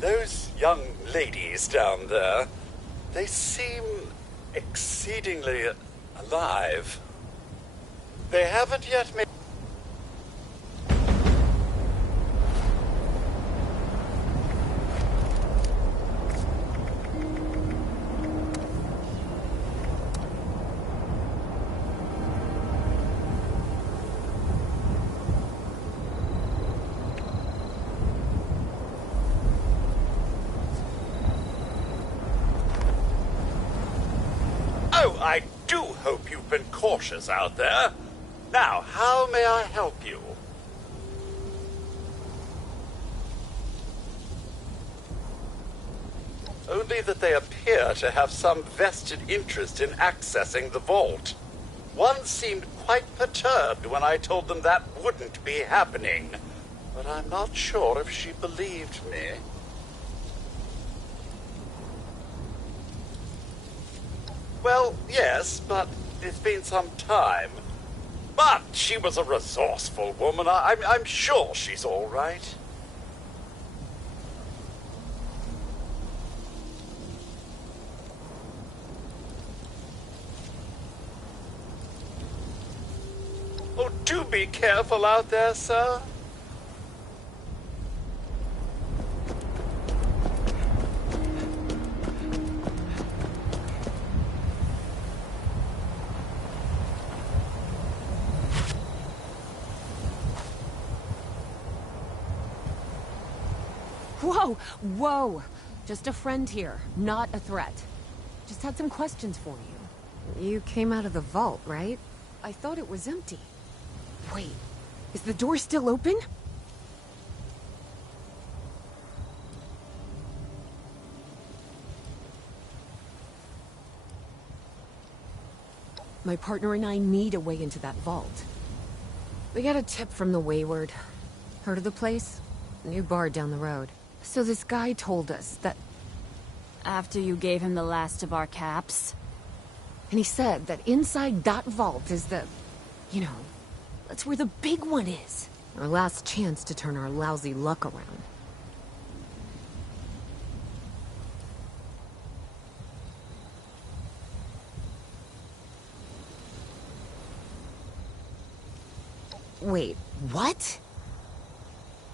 Those young ladies down there, they seem exceedingly alive. They haven't yet made... Oh, I do hope you've been cautious out there. Now, how may I help you? Only that they appear to have some vested interest in accessing the vault. One seemed quite perturbed when I told them that wouldn't be happening, but I'm not sure if she believed me. Well, yes, but it's been some time. But she was a resourceful woman. I'm sure she's all right. Oh, do be careful out there, sir. Whoa! Whoa! Just a friend here, not a threat. Just had some questions for you. You came out of the vault, right? I thought it was empty. Wait, is the door still open? My partner and I need a way into that vault. We got a tip from the Wayward. Heard of the place? New bar down the road. So this guy told us that... After you gave him the last of our caps? And he said that inside that vault is the... You know, that's where the big one is. Our last chance to turn our lousy luck around. Wait, what?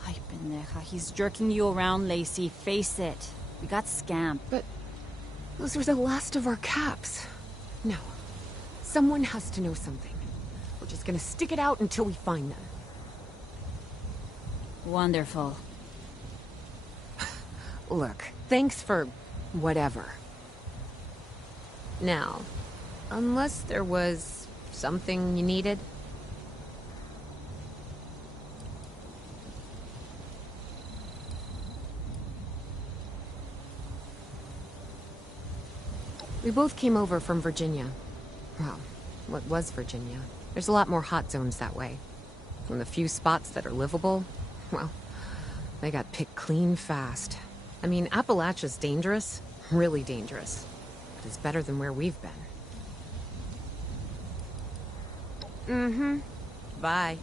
Ay, pendeja. He's jerking you around, Lacey. Face it. We got scammed. But those were the last of our caps. No. Someone has to know something. We're just gonna stick it out until we find them. Wonderful. Look, thanks for... whatever. Now, unless there was something you needed... We both came over from Virginia. Well, what was Virginia? There's a lot more hot zones that way. And the few spots that are livable, well, they got picked clean fast. I mean, Appalachia's dangerous, really dangerous. But it's better than where we've been. Mm-hmm. Bye.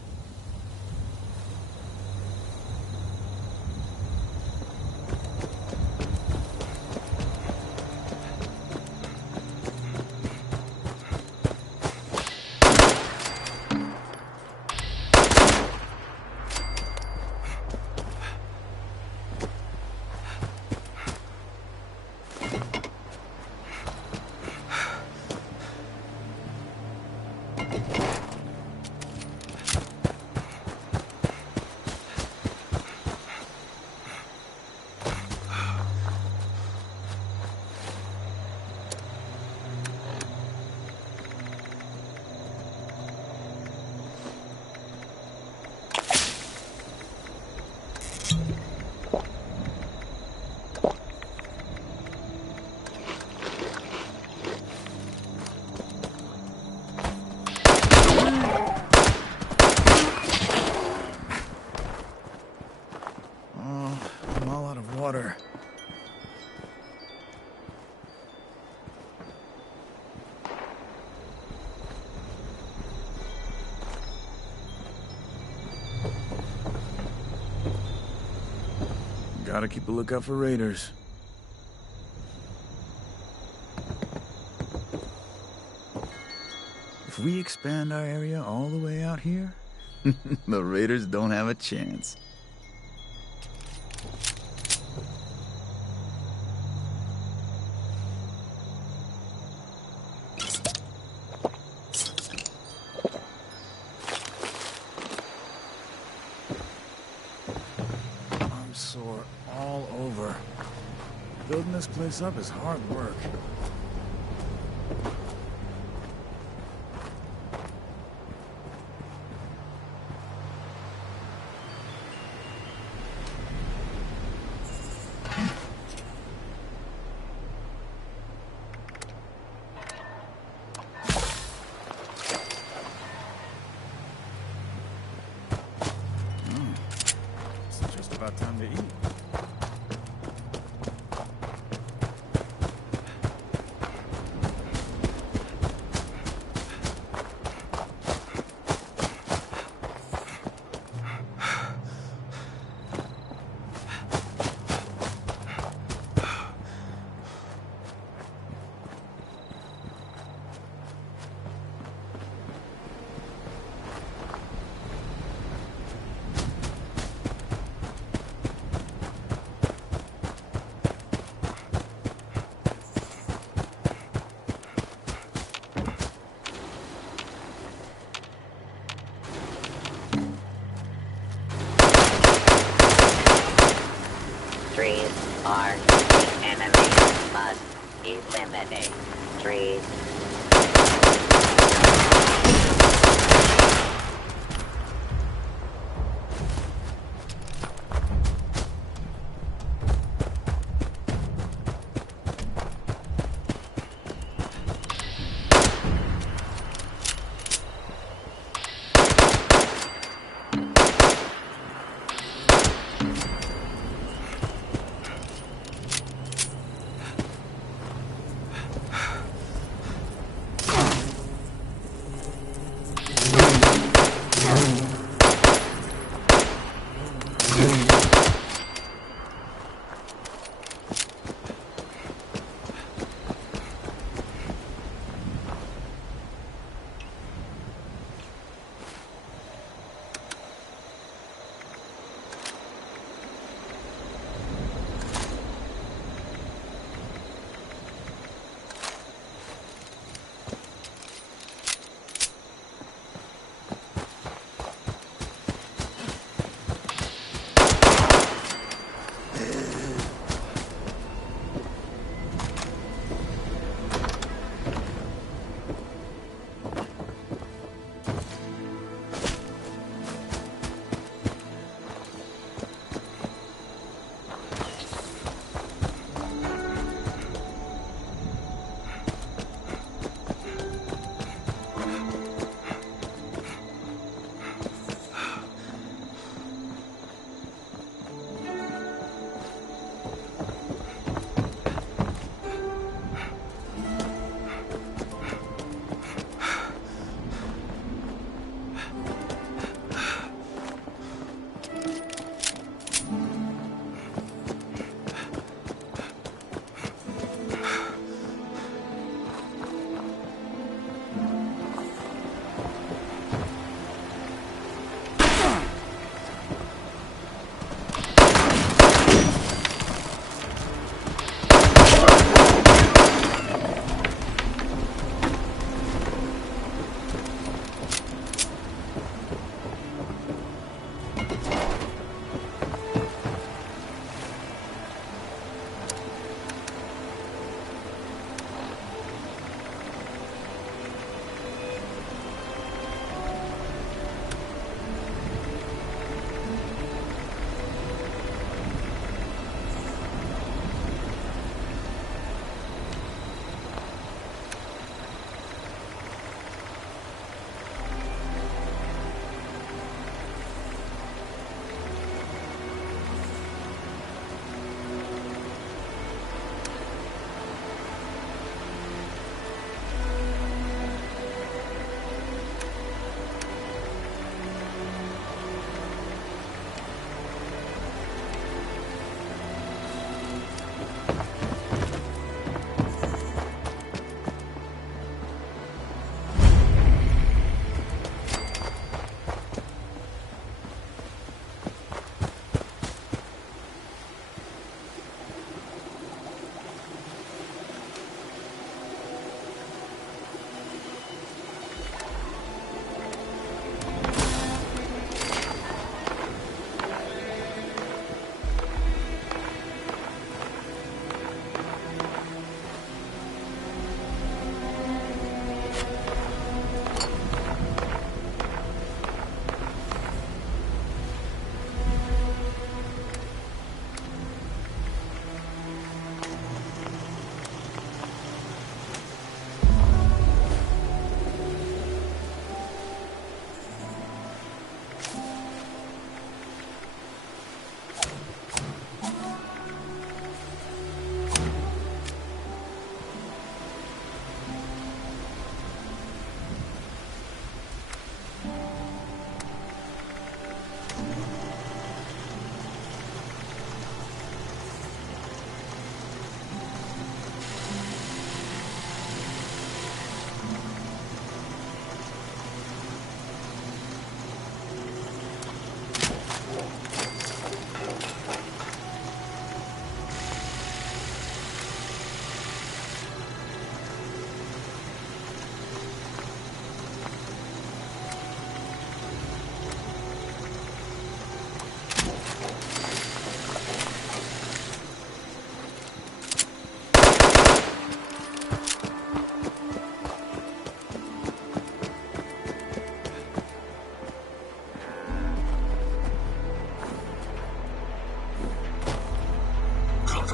Gotta keep a lookout for raiders. If we expand our area all the way out here, the raiders don't have a chance. I'm sore all over. Building this place up is hard work. It's just about time to eat.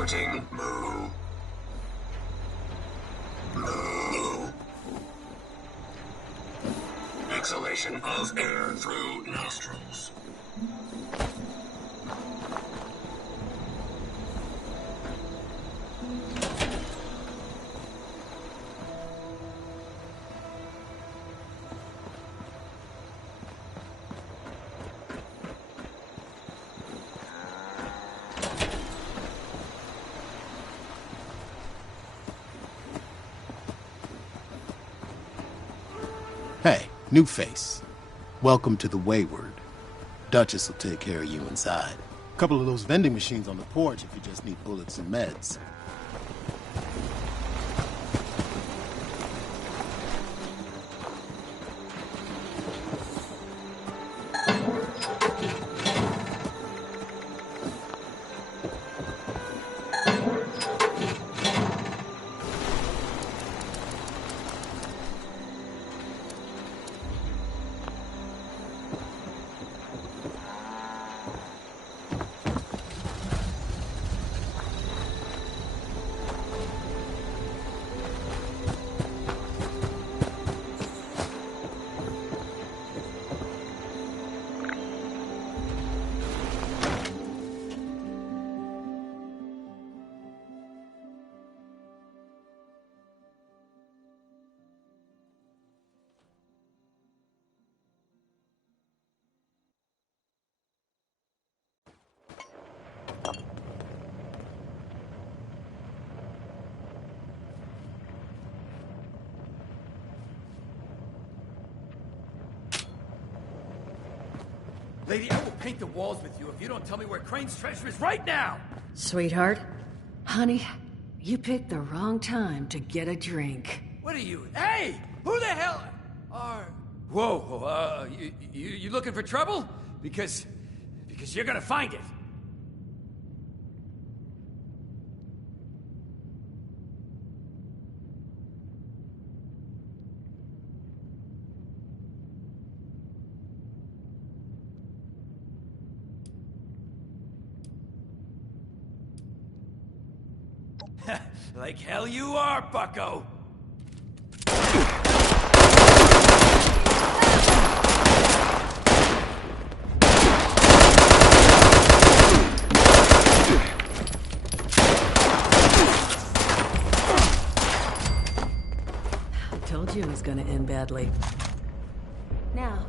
Reporting. Moo. Moo. Exhalation of air through nostrils. Hey, new face. Welcome to the Wayward. Duchess will take care of you inside. Couple of those vending machines on the porch if you just need bullets and meds. Lady, I will paint the walls with you if you don't tell me where Crane's treasure is right now! Sweetheart, honey, you picked the wrong time to get a drink. What are you? Hey! Who the hell are... Whoa, you looking for trouble? Because you're gonna find it. Like hell you are, bucko! I told you it was gonna end badly. Now,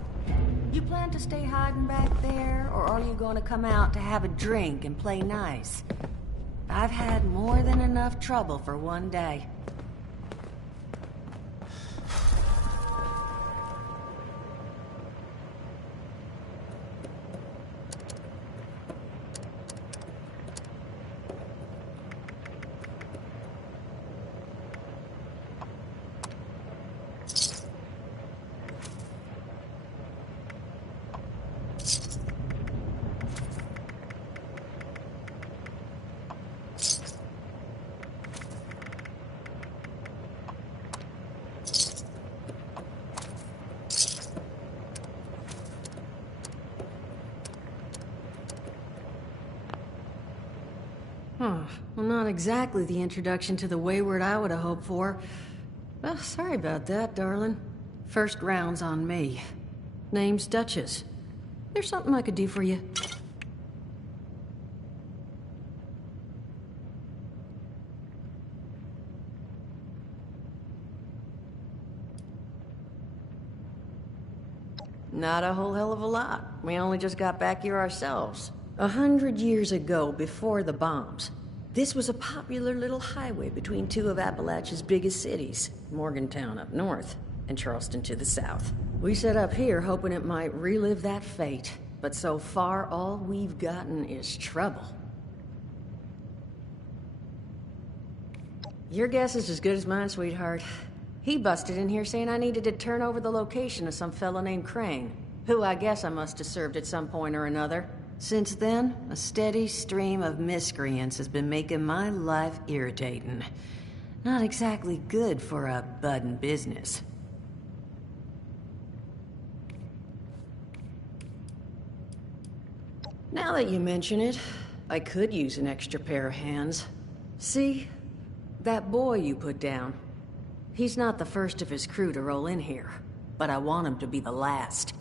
you plan to stay hiding back there, or are you gonna come out to have a drink and play nice? I've had more than enough trouble for one day. Well, not exactly the introduction to the Wayward I would have hoped for. Well, sorry about that, darling. First round's on me. Name's Duchess. There's something I could do for you. Not a whole hell of a lot. We only just got back here ourselves. 100 years ago, before the bombs, this was a popular little highway between two of Appalachia's biggest cities, Morgantown up north, and Charleston to the south. We set up here hoping it might relive that fate, but so far all we've gotten is trouble. Your guess is as good as mine, sweetheart. He busted in here saying I needed to turn over the location of some fellow named Crane, who I guess I must have served at some point or another. Since then, a steady stream of miscreants has been making my life irritating. Not exactly good for a budding business. Now that you mention it, I could use an extra pair of hands. See? That boy you put down. He's not the first of his crew to roll in here, but I want him to be the last.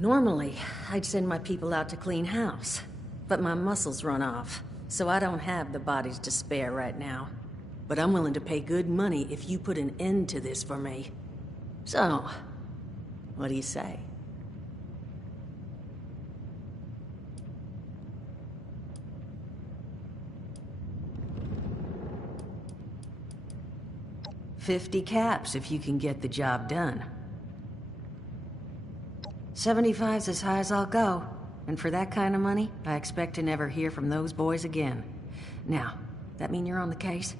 Normally, I'd send my people out to clean house, but my muscles run off, so I don't have the bodies to spare right now. But I'm willing to pay good money if you put an end to this for me. So, what do you say? $50 caps if you can get the job done. 75's as high as I'll go. And for that kind of money, I expect to never hear from those boys again. Now, that mean you're on the case?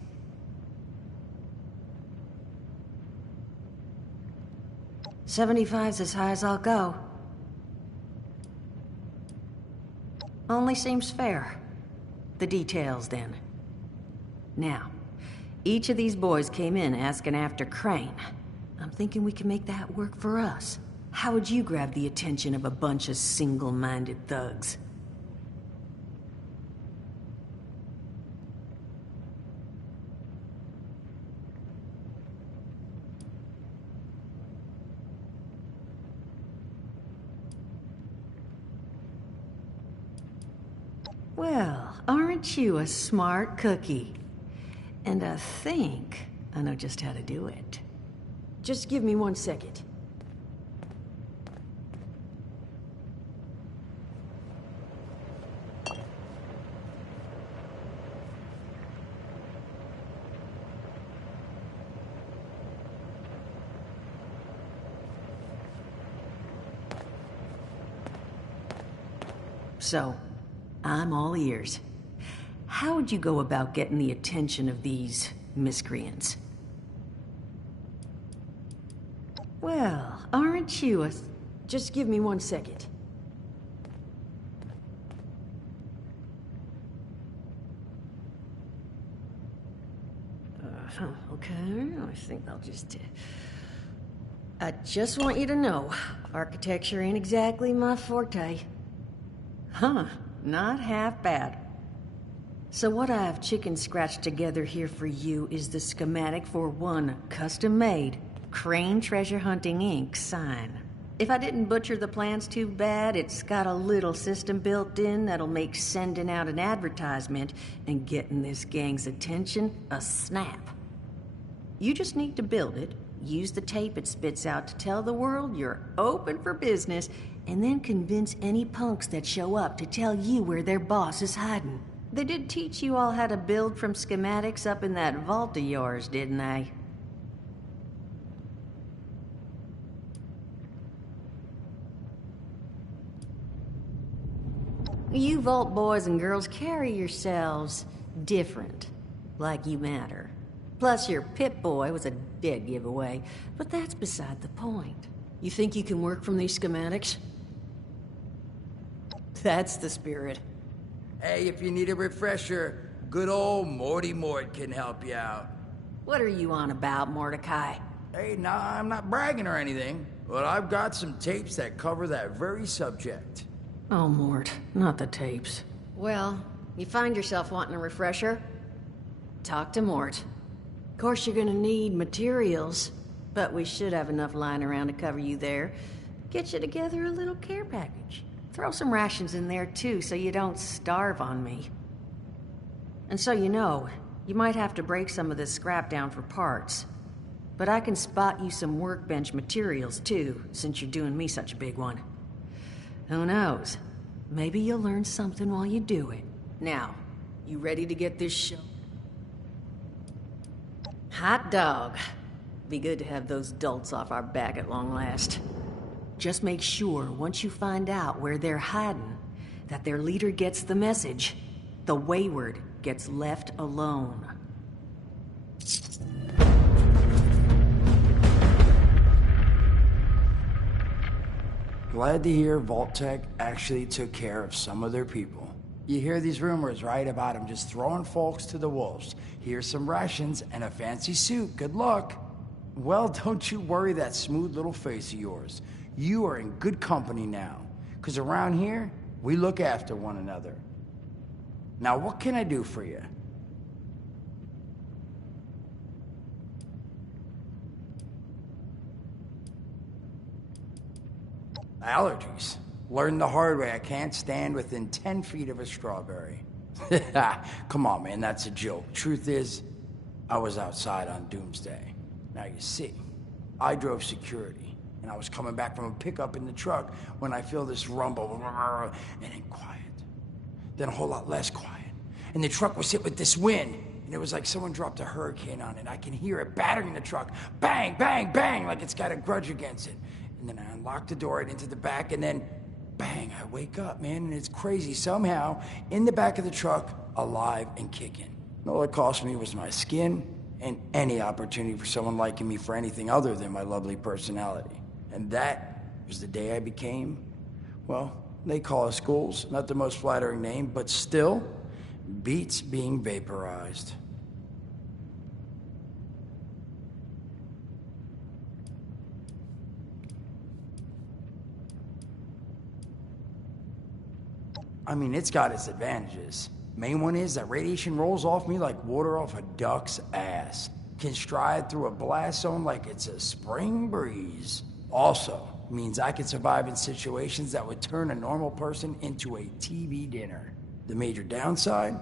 $75's as high as I'll go. Only seems fair. The details, then. Now, each of these boys came in asking after Crane. I'm thinking we can make that work for us. How would you grab the attention of a bunch of single-minded thugs? Well, aren't you a smart cookie? And I think I know just how to do it. Just give me 1 second. So, I'm all ears. How would you go about getting the attention of these miscreants? Well, aren't you a... Just give me 1 second. Okay, I think I'll just... I just want you to know, architecture ain't exactly my forte. Huh, not half bad. So what I've chicken scratched together here for you is the schematic for one custom-made Crane Treasure Hunting Inc. sign. If I didn't butcher the plans too bad, it's got a little system built in that'll make sending out an advertisement and getting this gang's attention a snap. You just need to build it, use the tape it spits out to tell the world you're open for business, and then convince any punks that show up to tell you where their boss is hiding. They did teach you all how to build from schematics up in that vault of yours, didn't they? You vault boys and girls carry yourselves different, like you matter. Plus, your Pip-Boy was a dead giveaway, but that's beside the point. You think you can work from these schematics? That's the spirit. Hey, if you need a refresher, good old Morty Mort can help you out. What are you on about, Mordecai? Hey, nah, I'm not bragging or anything, but I've got some tapes that cover that very subject. Oh, Mort, not the tapes. Well, you find yourself wanting a refresher? Talk to Mort. Of course, you're gonna need materials, but we should have enough lying around to cover you there. Get you together a little care package. Throw some rations in there, too, so you don't starve on me. And so you know, you might have to break some of this scrap down for parts. But I can spot you some workbench materials, too, since you're doing me such a big one. Who knows? Maybe you'll learn something while you do it. Now, you ready to get this show? Hot dog. Be good to have those dolts off our back at long last. Just make sure, once you find out where they're hiding, that their leader gets the message. The wayward gets left alone. Glad to hear Vault-Tec actually took care of some of their people. You hear these rumors, right, about them just throwing folks to the wolves. Here's some rations and a fancy suit. Good luck. Well, don't you worry that smooth little face of yours. You are in good company now. Because around here, we look after one another. Now, what can I do for you? Allergies. Learned the hard way I can't stand within 10 feet of a strawberry. Come on, man, that's a joke. Truth is, I was outside on Doomsday. Now you see, I drove security, and I was coming back from a pickup in the truck when I feel this rumble, and then quiet. Then a whole lot less quiet. And the truck was hit with this wind, and it was like someone dropped a hurricane on it. I can hear it battering the truck. Bang, bang, bang, like it's got a grudge against it. And then I unlocked the door and into the back, and then bang, I wake up, man, and it's crazy. Somehow, in the back of the truck, alive and kicking. All it cost me was my skin and any opportunity for someone liking me for anything other than my lovely personality. And that was the day I became, well, they call us ghouls. Not the most flattering name, but still beats being vaporized. I mean, it's got its advantages. Main one is that radiation rolls off me like water off a duck's ass. Can stride through a blast zone like it's a spring breeze. Also, means I can survive in situations that would turn a normal person into a TV dinner. The major downside?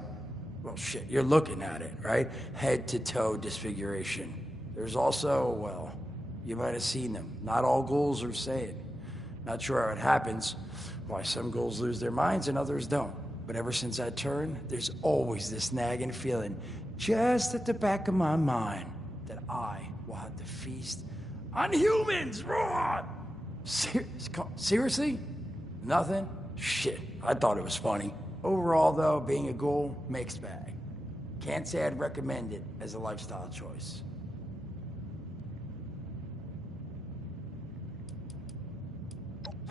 Well, shit, you're looking at it, right? Head to toe disfiguration. There's also, well, you might have seen them. Not all ghouls are the same. Not sure how it happens, why some ghouls lose their minds and others don't. But ever since I turned, there's always this nagging feeling just at the back of my mind that I will have to feast on humans! Raw! Seriously? Nothing? Shit, I thought it was funny. Overall, though, being a ghoul, mixed bag. Can't say I'd recommend it as a lifestyle choice.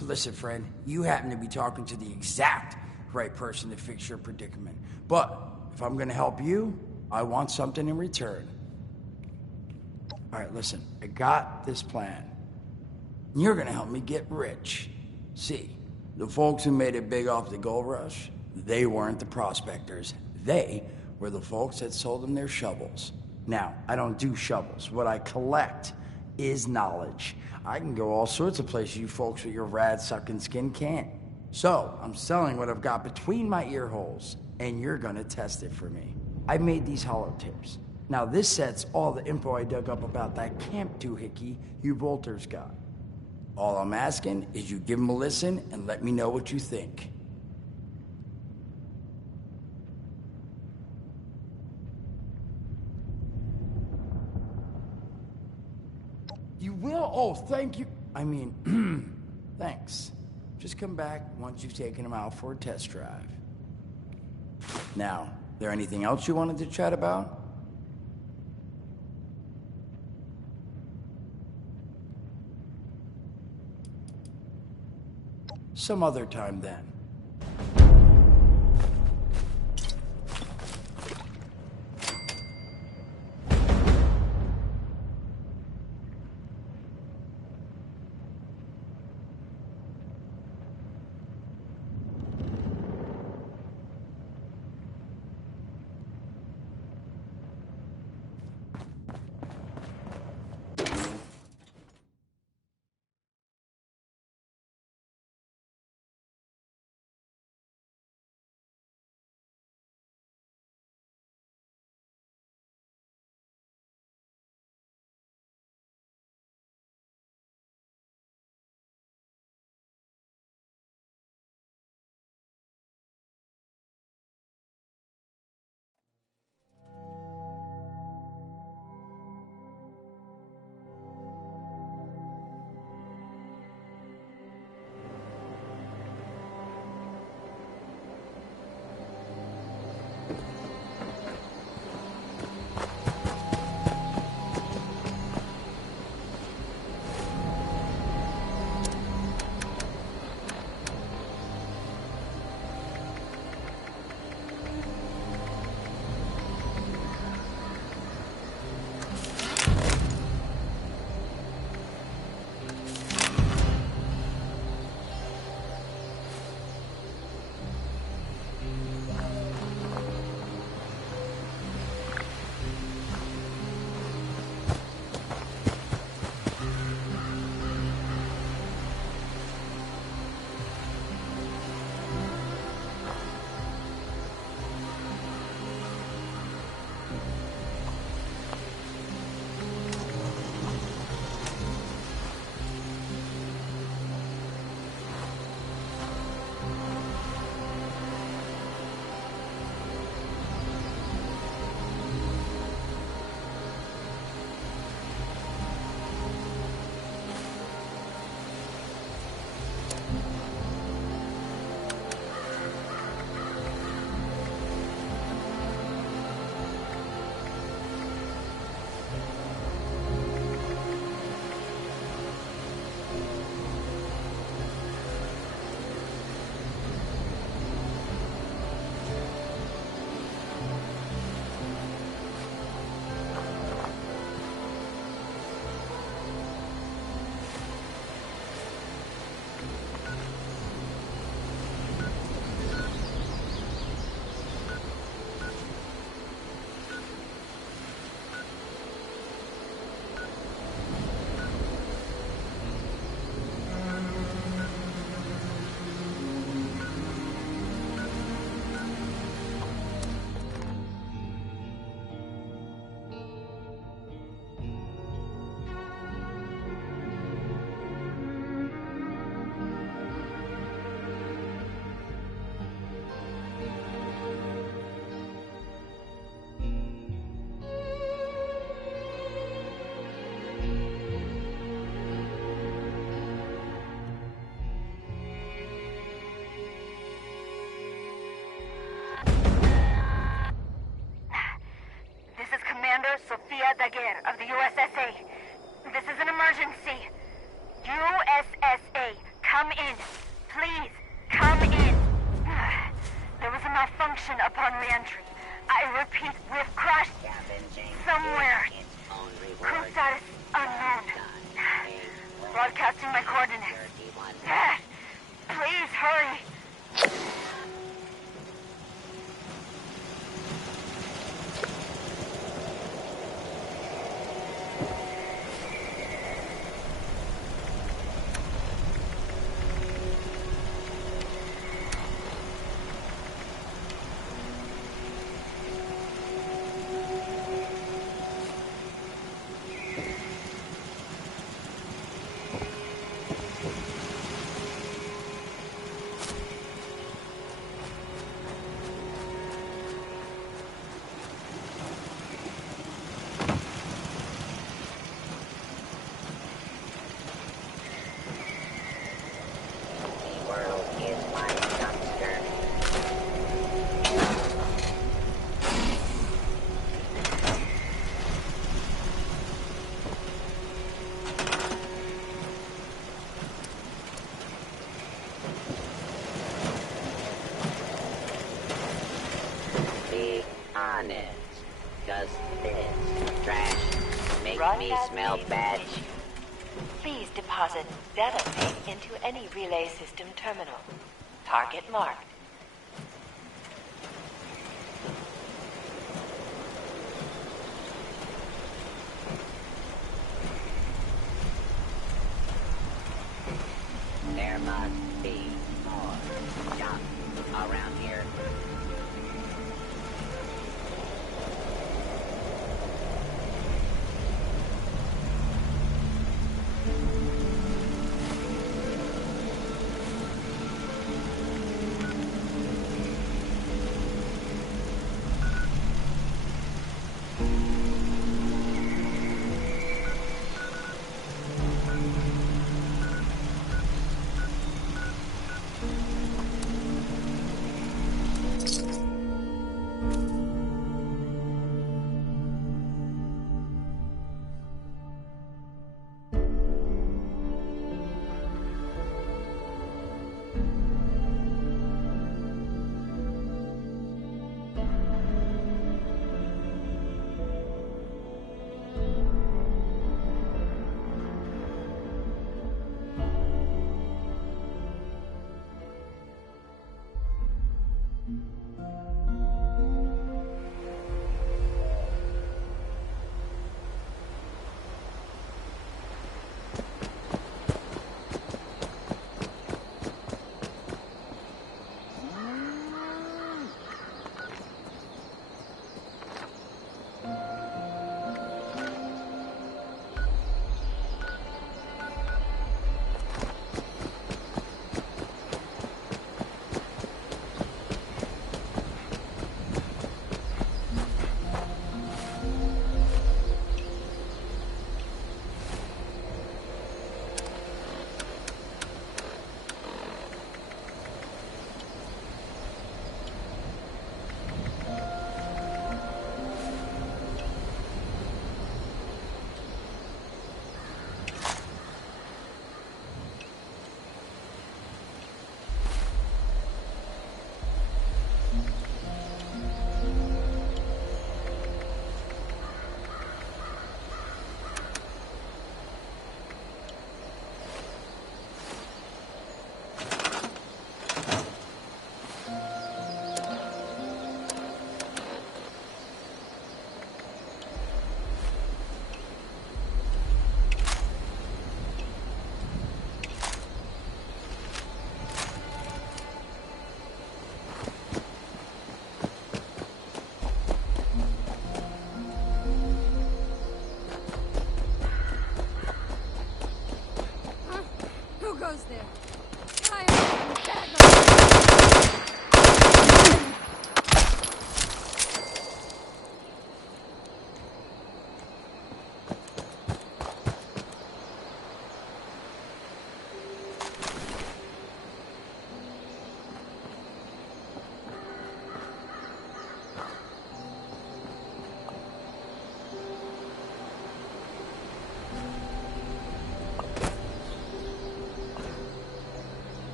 Listen, friend, you happen to be talking to the exact right person to fix your predicament. But if I'm gonna help you, I want something in return. All right, listen, I got this plan. You're gonna help me get rich. See, the folks who made it big off the gold rush, they weren't the prospectors. They were the folks that sold them their shovels. Now, I don't do shovels. What I collect is knowledge. I can go all sorts of places you folks with your rad-sucking skin can't. So, I'm selling what I've got between my ear holes, and you're gonna test it for me. I made these holotapes. Now, this set's all the info I dug up about that camp doohickey you Volters got. All I'm asking is you give them a listen and let me know what you think. You will? Oh, thank you. I mean, thanks. Just come back once you've taken them out for a test drive. Now, there anything else you wanted to chat about? Some other time then. Tiger of the USSA. This is an emergency. USSA, come in. Please, come in. There was a malfunction upon re-entry. I repeat, we've crashed somewhere. Crew status unknown. Broadcasting my coordinates. Please hurry. Does this trash make me smell bad? Please deposit data tape into any relay system terminal. Target marked. There must be more junk around here.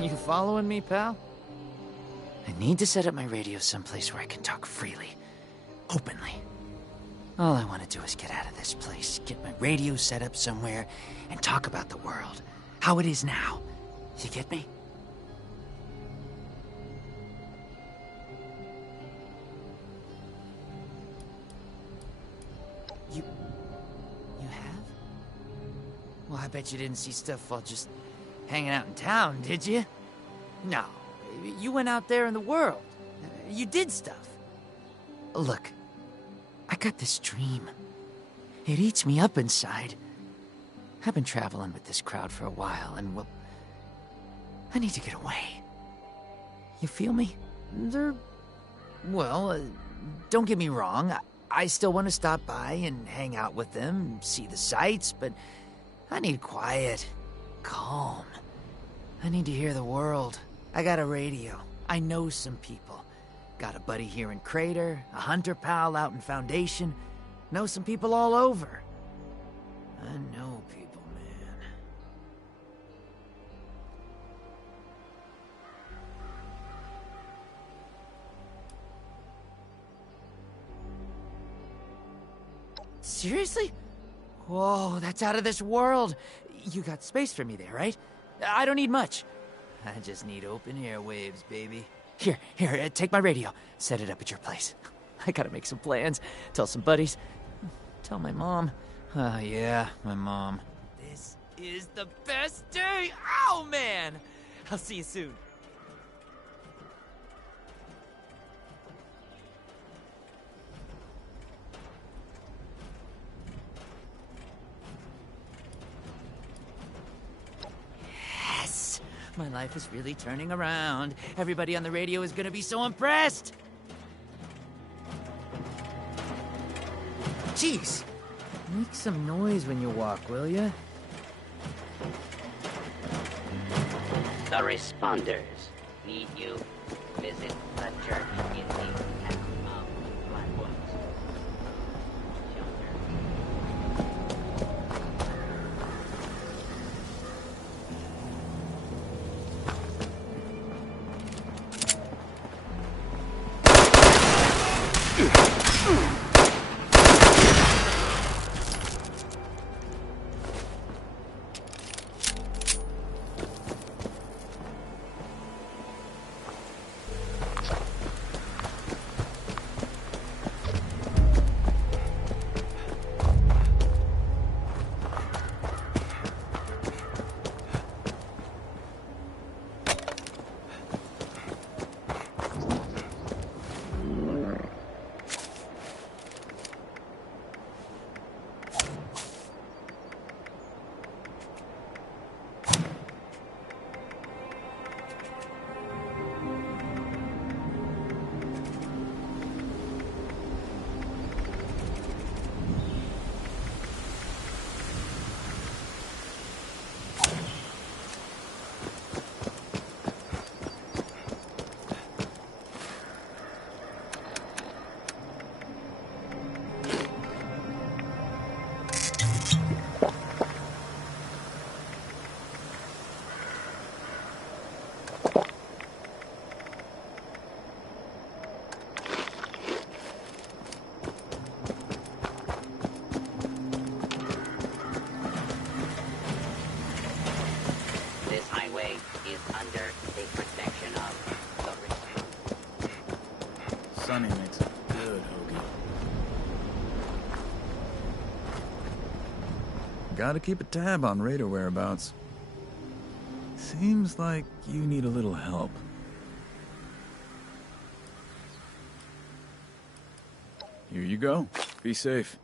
You following me, pal? I need to set up my radio someplace where I can talk freely. Openly. All I want to do is get out of this place, get my radio set up somewhere, and talk about the world. How it is now. You get me? You have? Well, I bet you didn't see stuff while just hanging out in town, did you? No. You went out there in the world. You did stuff. Look, I got this dream. It eats me up inside. I've been traveling with this crowd for a while, and well, I need to get away. You feel me? Well, don't get me wrong. I still want to stop by and hang out with them, see the sights, but I need quiet, calm. I need to hear the world. I got a radio. I know some people. Got a buddy here in Crater, a hunter pal out in Foundation. Know some people all over. I know people, man. Seriously? Whoa, that's out of this world. You got space for me there, right? I don't need much. I just need open airwaves, baby. Here, take my radio. Set it up at your place. I gotta make some plans. Tell some buddies. Tell my mom. Oh, yeah, my mom. This is the best day! Oh, man! I'll see you soon. Yes! My life is really turning around. Everybody on the radio is gonna be so impressed! Jeez! Make some noise when you walk, will ya? The responders need you. Visit the church in the town of Blackwoods. Sonny makes a good hoagie. Gotta keep a tab on radar whereabouts. Seems like you need a little help. Here you go. Be safe.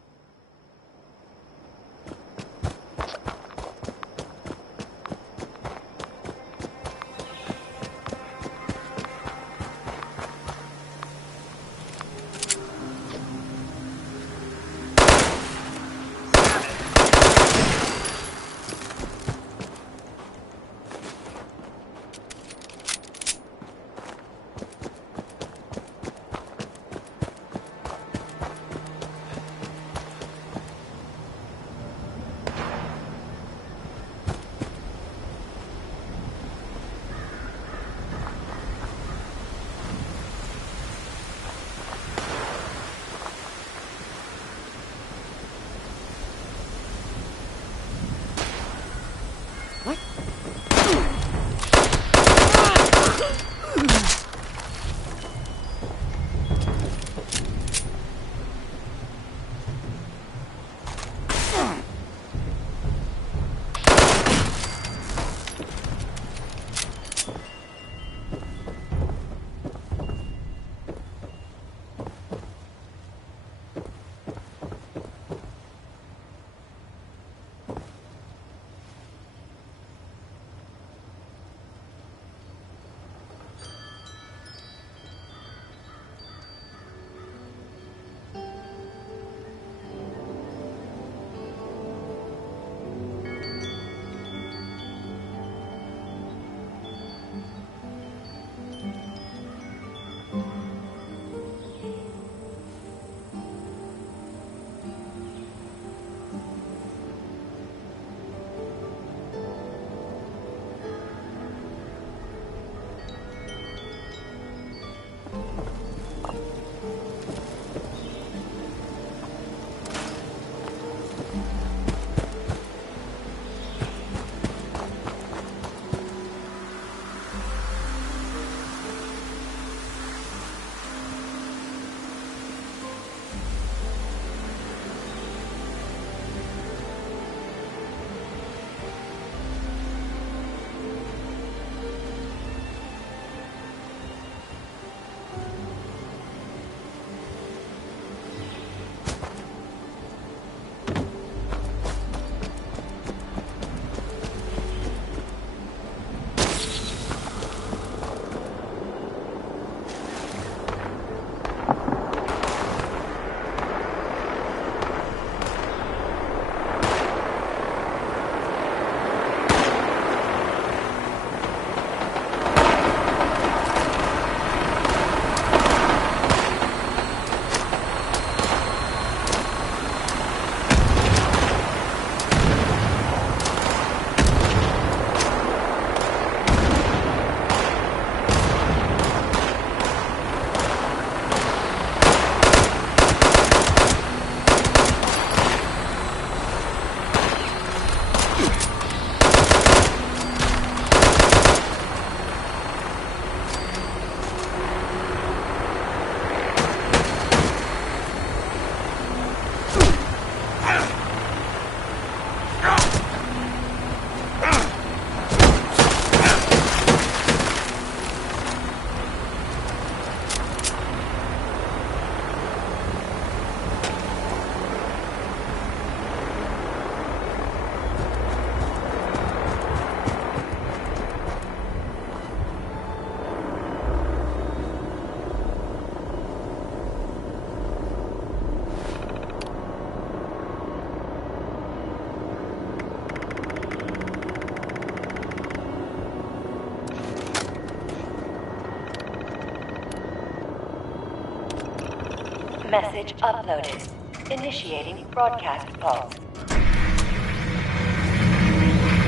Message uploaded. Initiating broadcast pulse.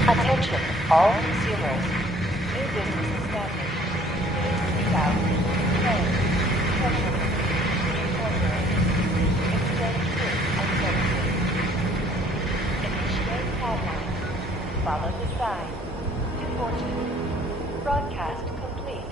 Attention, all consumers. New business established. Please seek out Trade, Treasury, Incorporated. Exchange goods and services. Initiate tagline. Follow the sign. To fortune. Broadcast complete.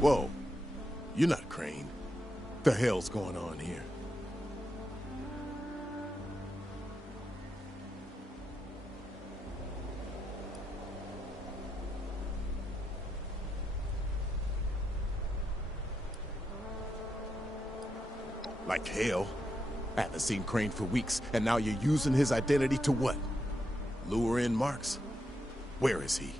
Whoa. You're not Crane. The hell's going on here? Like hell. I haven't seen Crane for weeks, and now you're using his identity to what? Lure in Marks? Where is he?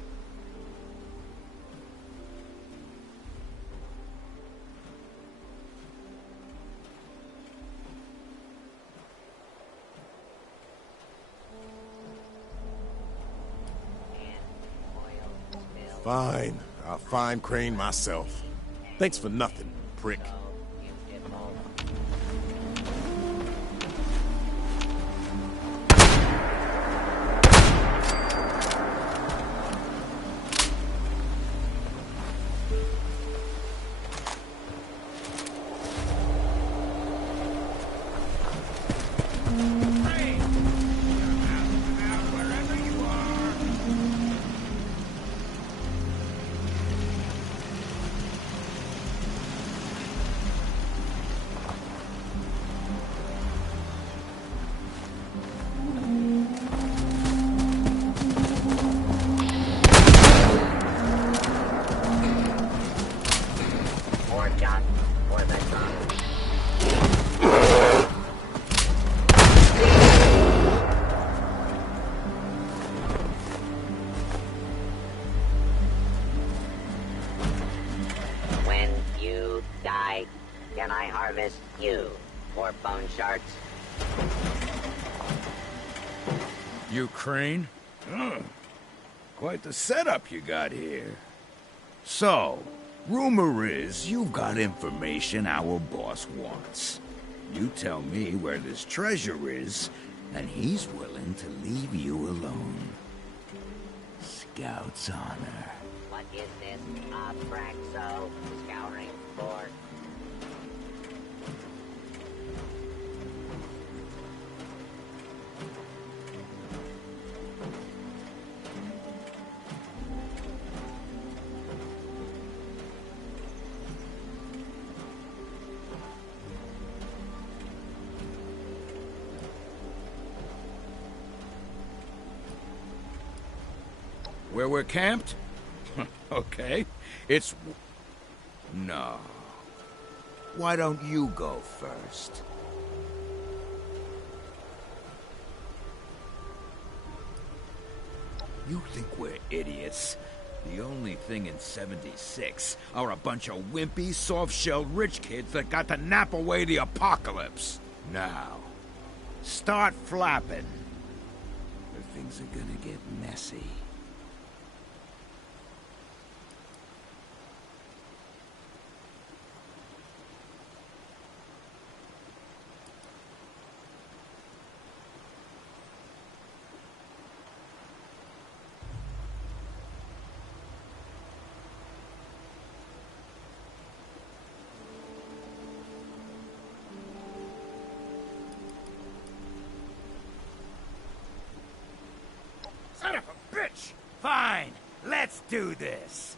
Fine. I'll find Crane myself. Thanks for nothing, prick. Can I harvest you for bone shards? You Crane? Quite the setup you got here. So, rumor is you've got information our boss wants. You tell me where this treasure is, and he's willing to leave you alone. Scout's honor. What is this? Abraxo scouring for? Where we're camped? Okay. It's... No. Why don't you go first? You think we're idiots? The only thing in 76 are a bunch of wimpy, soft-shelled rich kids that got to nap away the apocalypse. Now, start flapping, or things are gonna get messy. Son of a bitch! Fine, let's do this.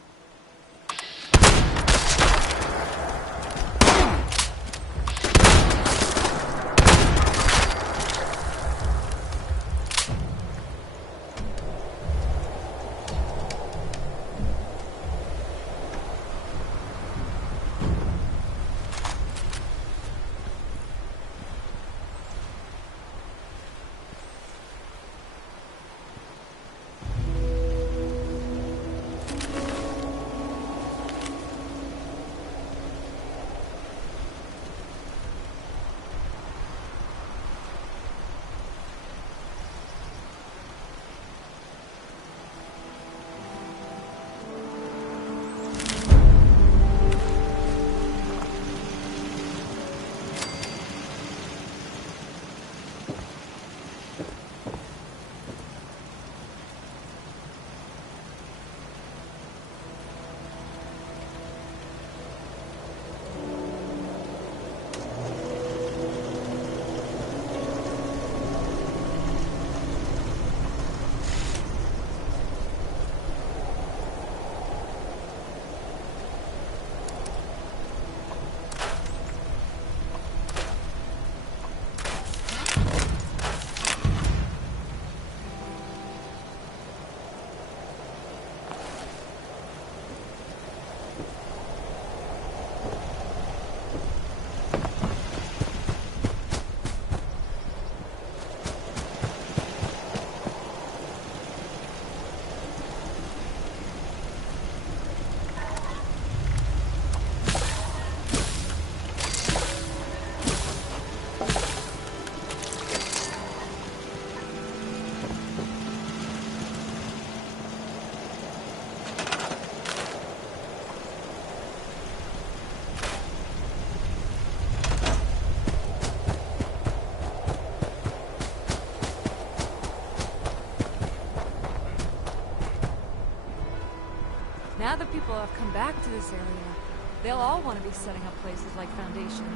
Now that people have come back to this area, they'll all want to be setting up places like Foundation.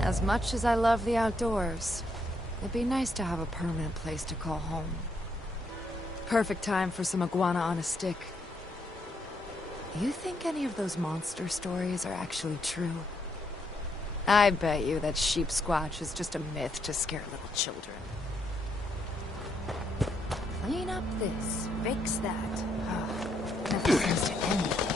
As much as I love the outdoors, it'd be nice to have a permanent place to call home. Perfect time for some iguana on a stick. You think any of those monster stories are actually true? I bet you that sheep squatch is just a myth to scare little children. Clean up this, fix that. Nothing seems to end.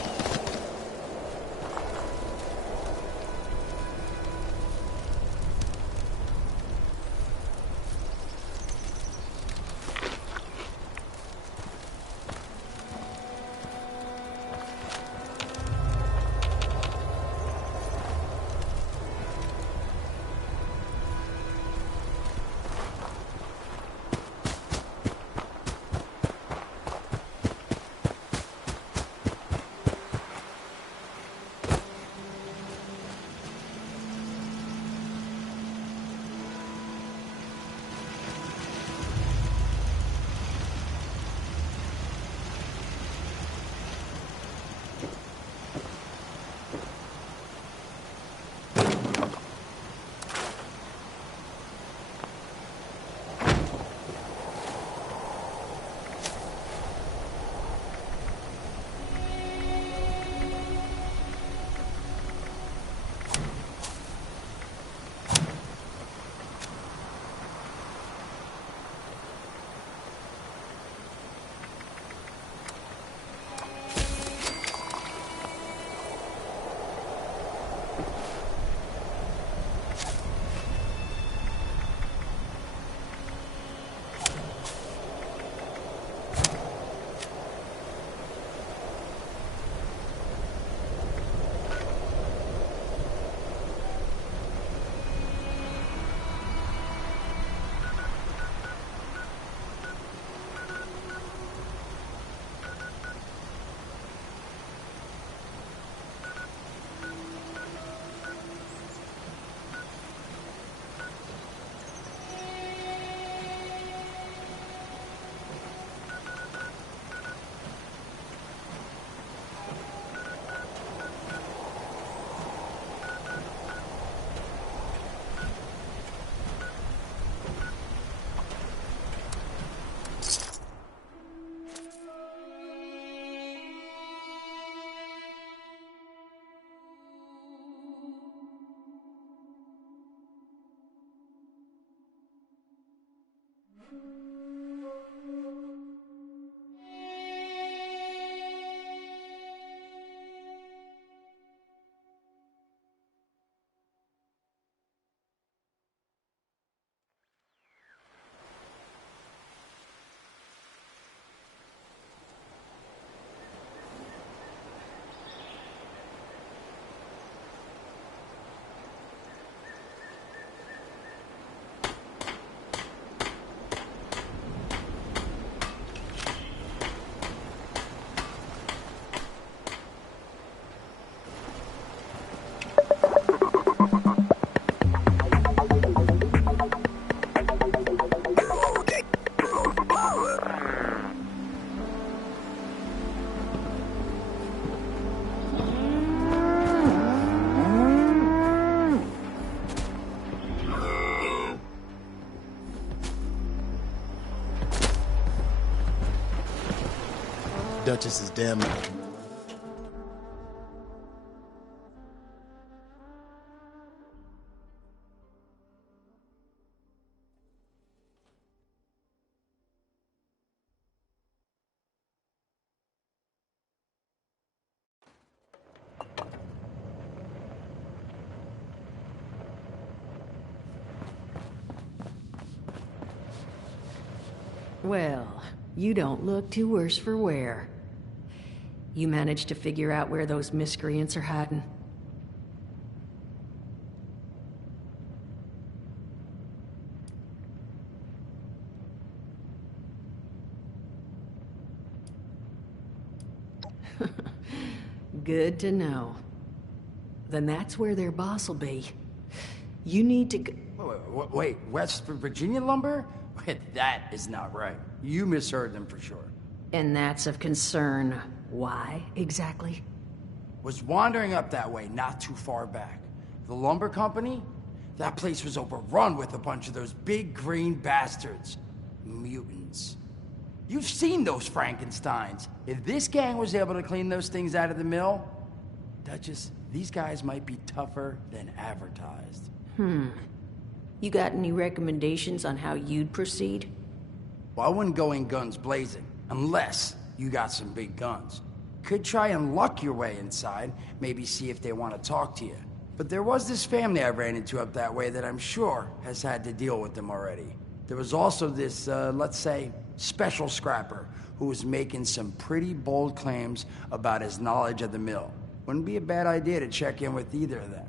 Duchess's dam. Well, you don't look too worse for wear. You managed to figure out where those miscreants are hiding? Good to know. Then that's where their boss will be. You need to Wait, West Virginia lumber? That is not right. You misheard them for sure. And that's of concern. Why, exactly? Was wandering up that way not too far back. The lumber company? That place was overrun with a bunch of those big green bastards. Mutants. You've seen those Frankensteins. If this gang was able to clean those things out of the mill, Duchess, these guys might be tougher than advertised. You got any recommendations on how you'd proceed? Well, I wouldn't go in guns blazing, unless you got some big guns. Could try and luck your way inside, maybe see if they want to talk to you. But there was this family I ran into up that way that I'm sure has had to deal with them already. There was also this, let's say, special scrapper who was making some pretty bold claims about his knowledge of the mill. Wouldn't be a bad idea to check in with either of them.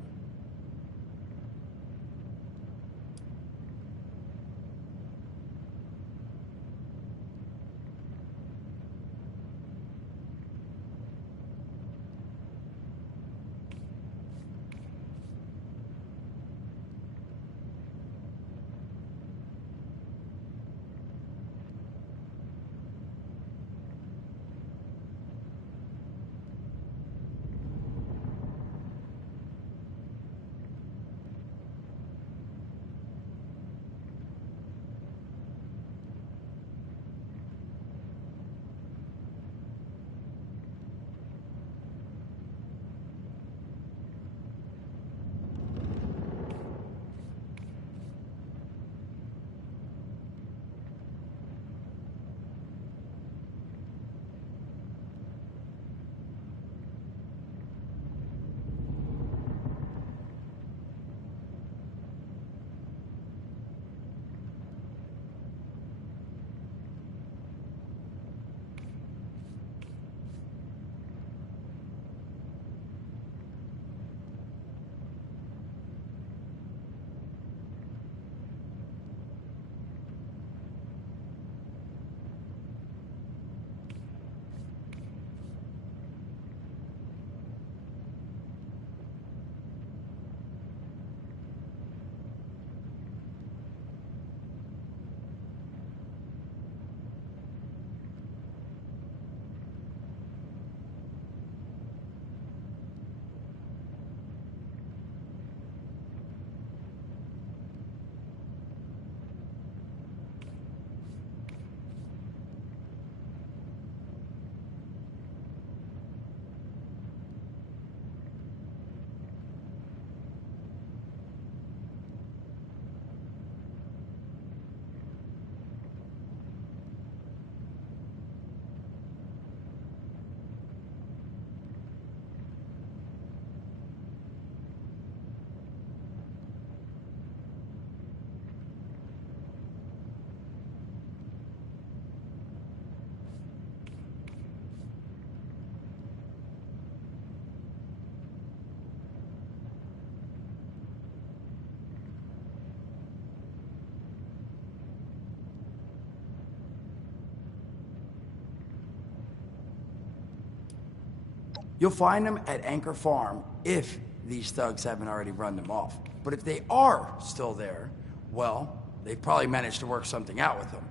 You'll find them at Anchor Farm if these thugs haven't already run them off. But if they are still there, well, they've probably managed to work something out with them.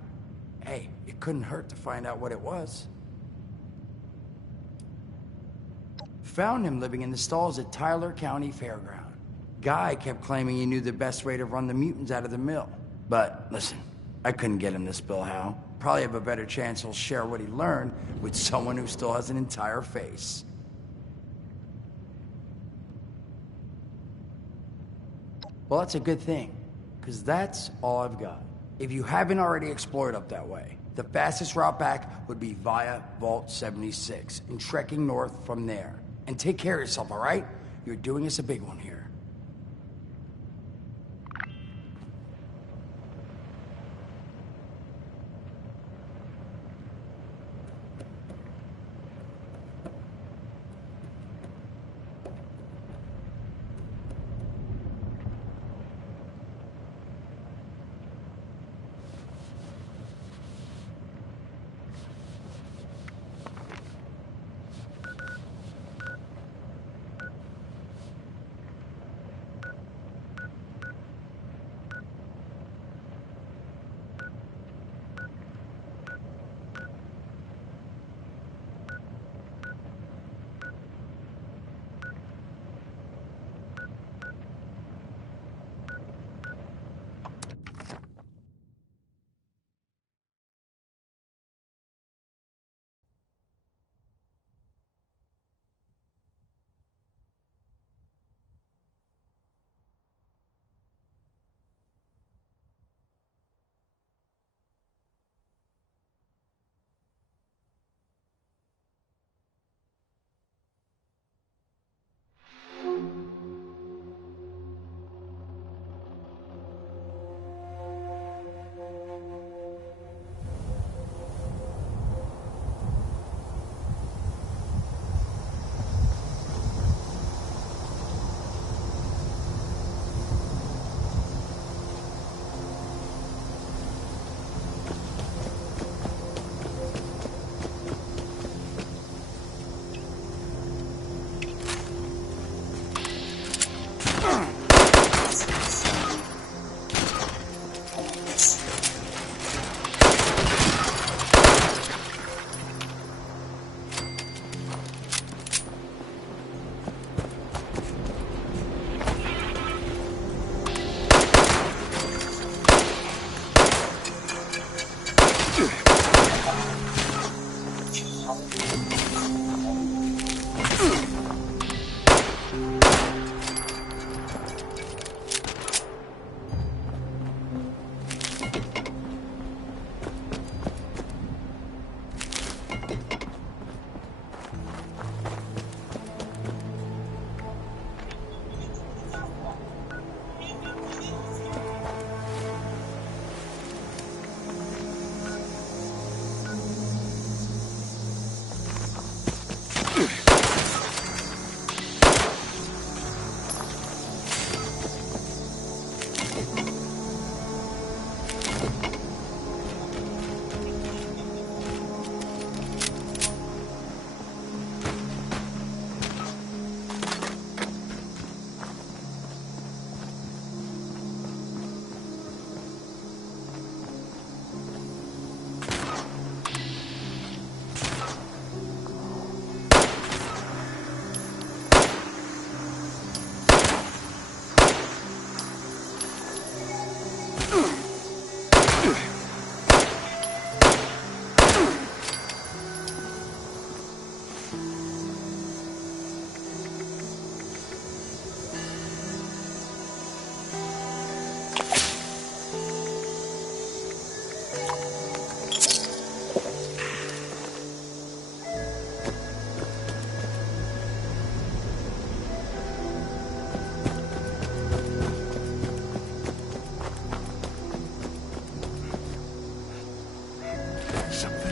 Hey, it couldn't hurt to find out what it was. Found him living in the stalls at Tyler County Fairground. Guy kept claiming he knew the best way to run the mutants out of the mill. But listen, I couldn't get him to spill how. Probably have a better chance he'll share what he learned with someone who still has an entire face. Well, that's a good thing, because that's all I've got. If you haven't already explored up that way, the fastest route back would be via Vault 76 and trekking north from there. And take care of yourself, all right? You're doing us a big one here.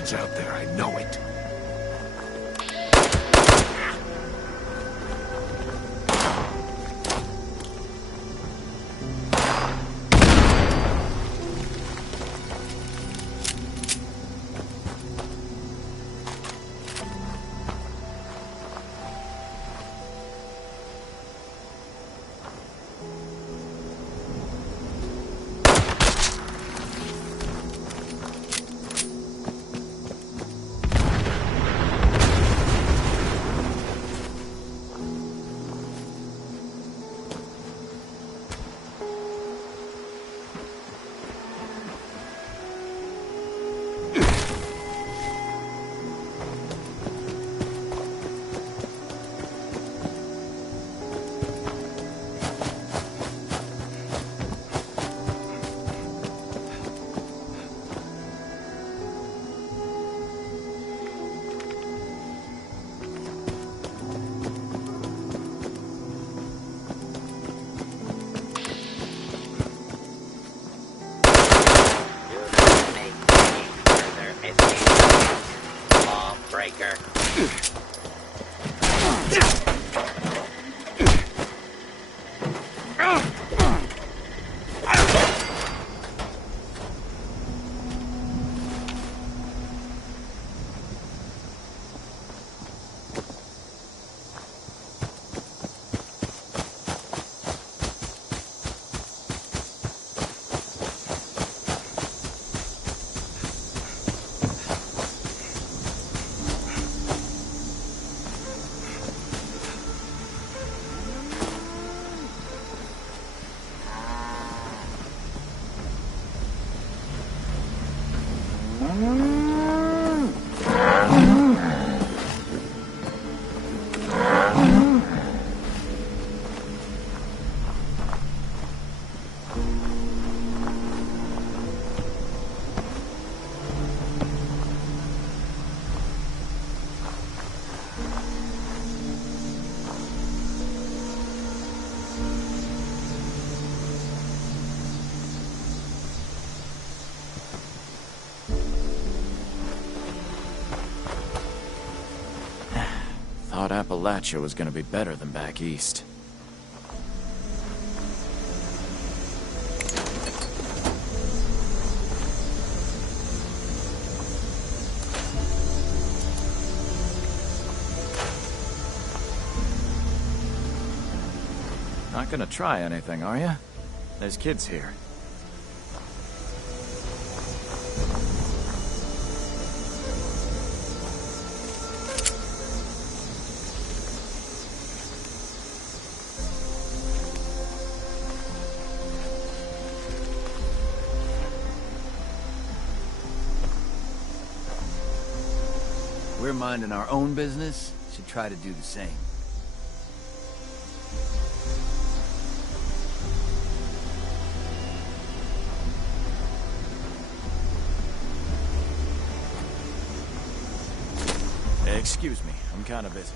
Someone's out there, I know it. Thought Appalachia was gonna be better than back east. Not gonna try anything, are you? There's kids here. We're minding our own business, should try to do the same. Excuse me, I'm kinda busy.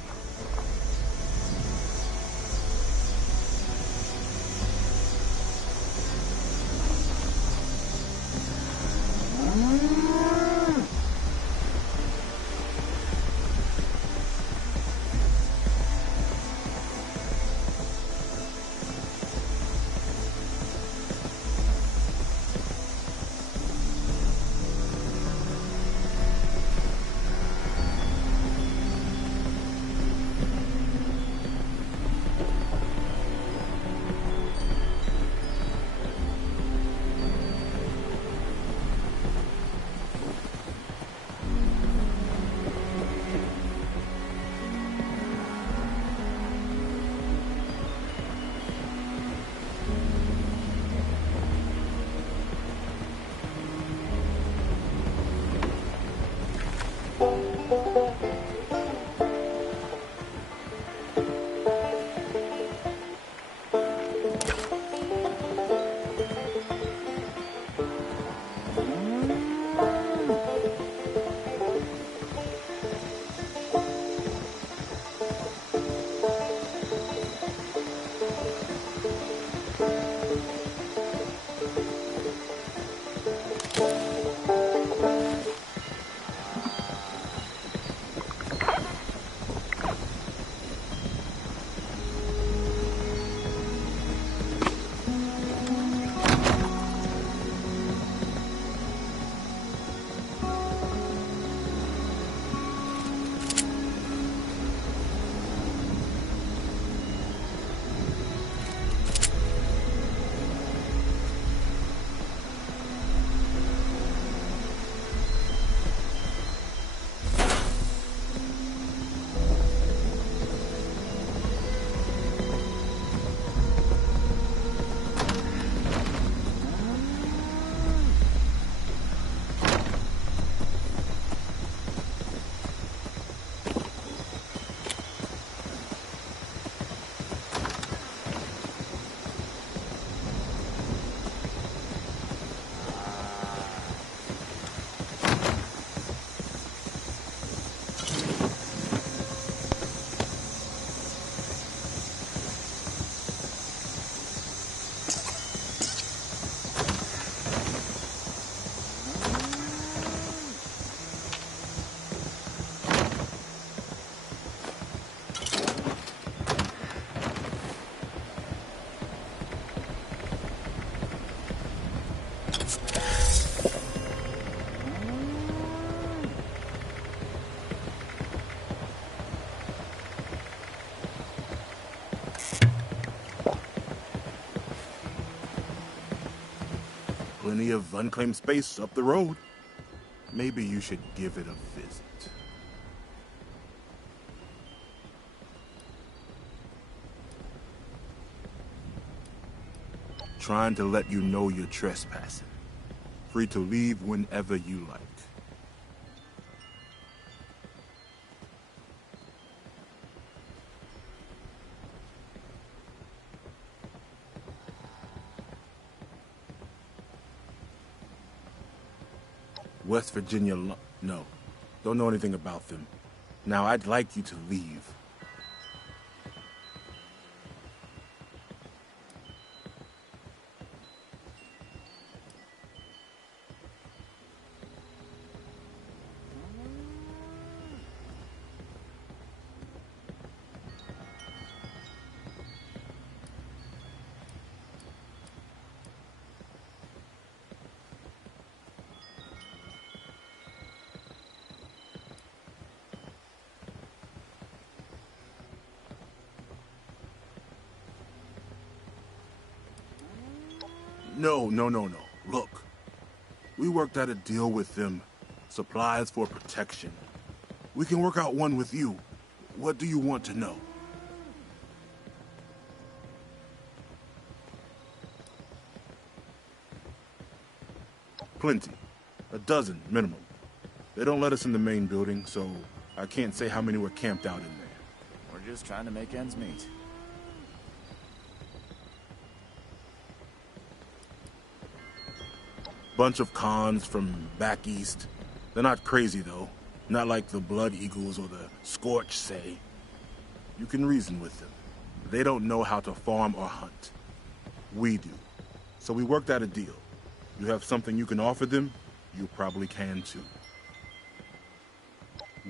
plenty of unclaimed space up the road. Maybe you should give it a visit. Trying to let you know you're trespassing. Free to leave whenever you like. West Virginia no. Don't know anything about them. Now, I'd like you to leave. No. Look, we worked out a deal with them. Supplies for protection. We can work out one with you. What do you want to know? Plenty. A dozen, minimum. They don't let us in the main building, so I can't say how many were camped out in there. We're just trying to make ends meet. Bunch of cons from back east. They're not crazy, though. Not like the Blood Eagles or the Scorch say. You can reason with them. They don't know how to farm or hunt. We do. So we worked out a deal. You have something you can offer them, you probably can too.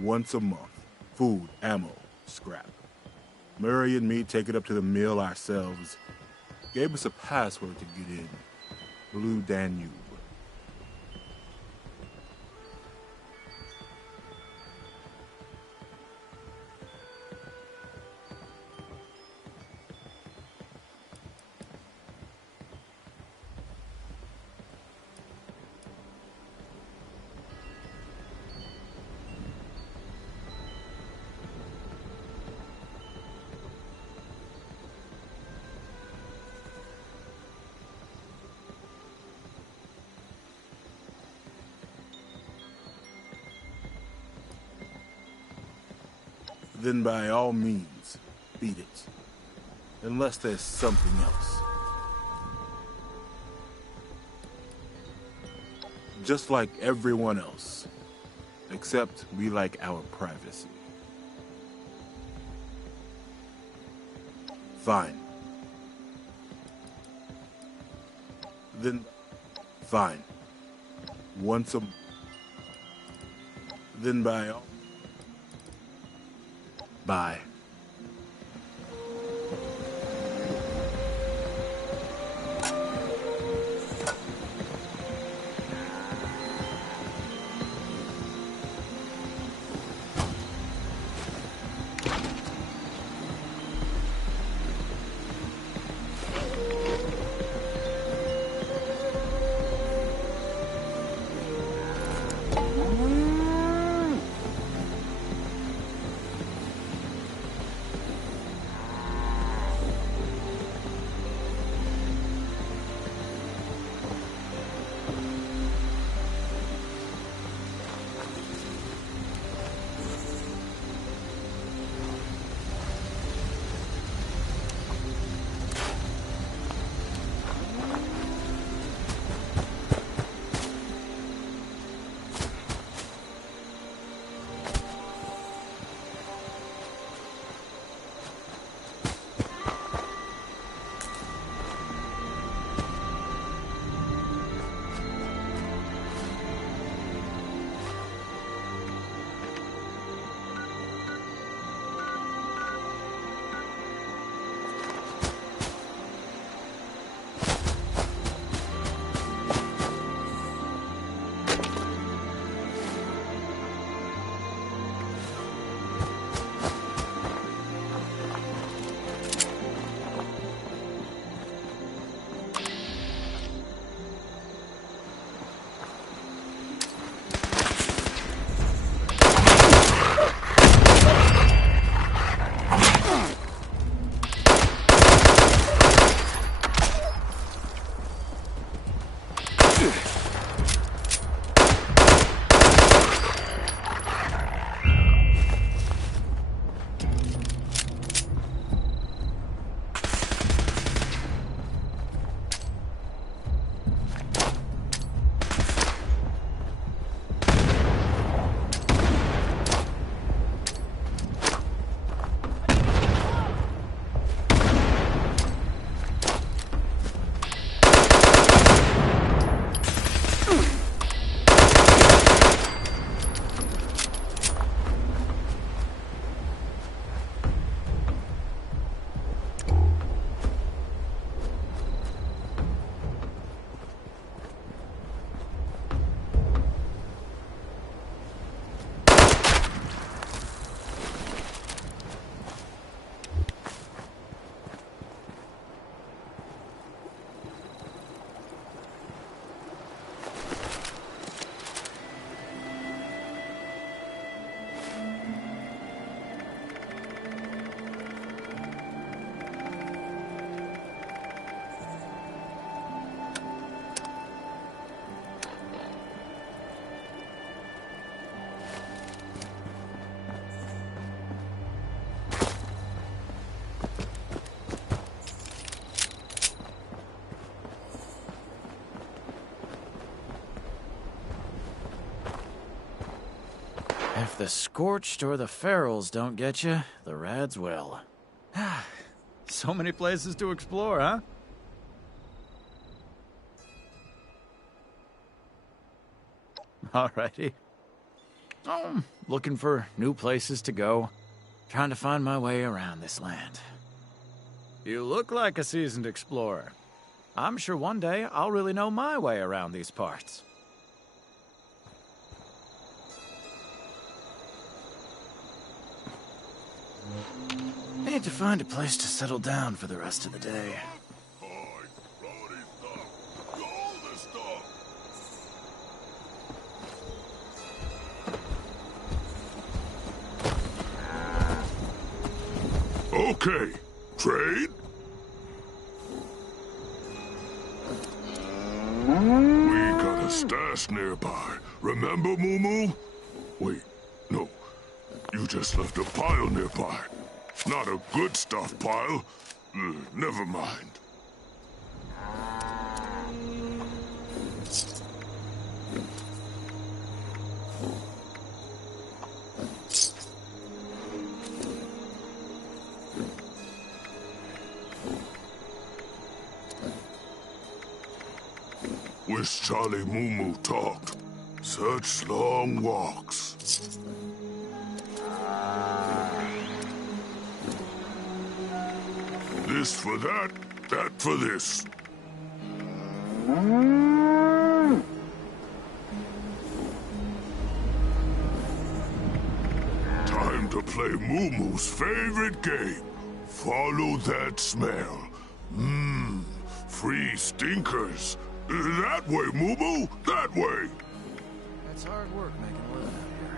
Once a month. Food, ammo, scrap. Murray and me take it up to the mill ourselves. Gave us a password to get in. Blue Danube. Then by all means, beat it. Unless there's something else. Just like everyone else. Except we like our privacy. Fine. Then... Fine. Once a... Then by all... Bye. If the Scorched or the Ferals don't get you, the Rads will. So many places to explore, huh? Alrighty. Looking for new places to go. Trying to find my way around this land. You look like a seasoned explorer. I'm sure one day I'll really know my way around these parts. Need to find a place to settle down for the rest of the day. Okay, trade? We got a stash nearby. Remember, Moo? Wait, no. You just left a pile nearby. Not a good stuff pile. Never mind. Wish Charlie Moo talked. Such long walks. This for that, that for this. Time to play Moo-Moo's favorite game. Follow that smell. Free stinkers. That way, Moo-Moo, that way. It's hard work making a living out here.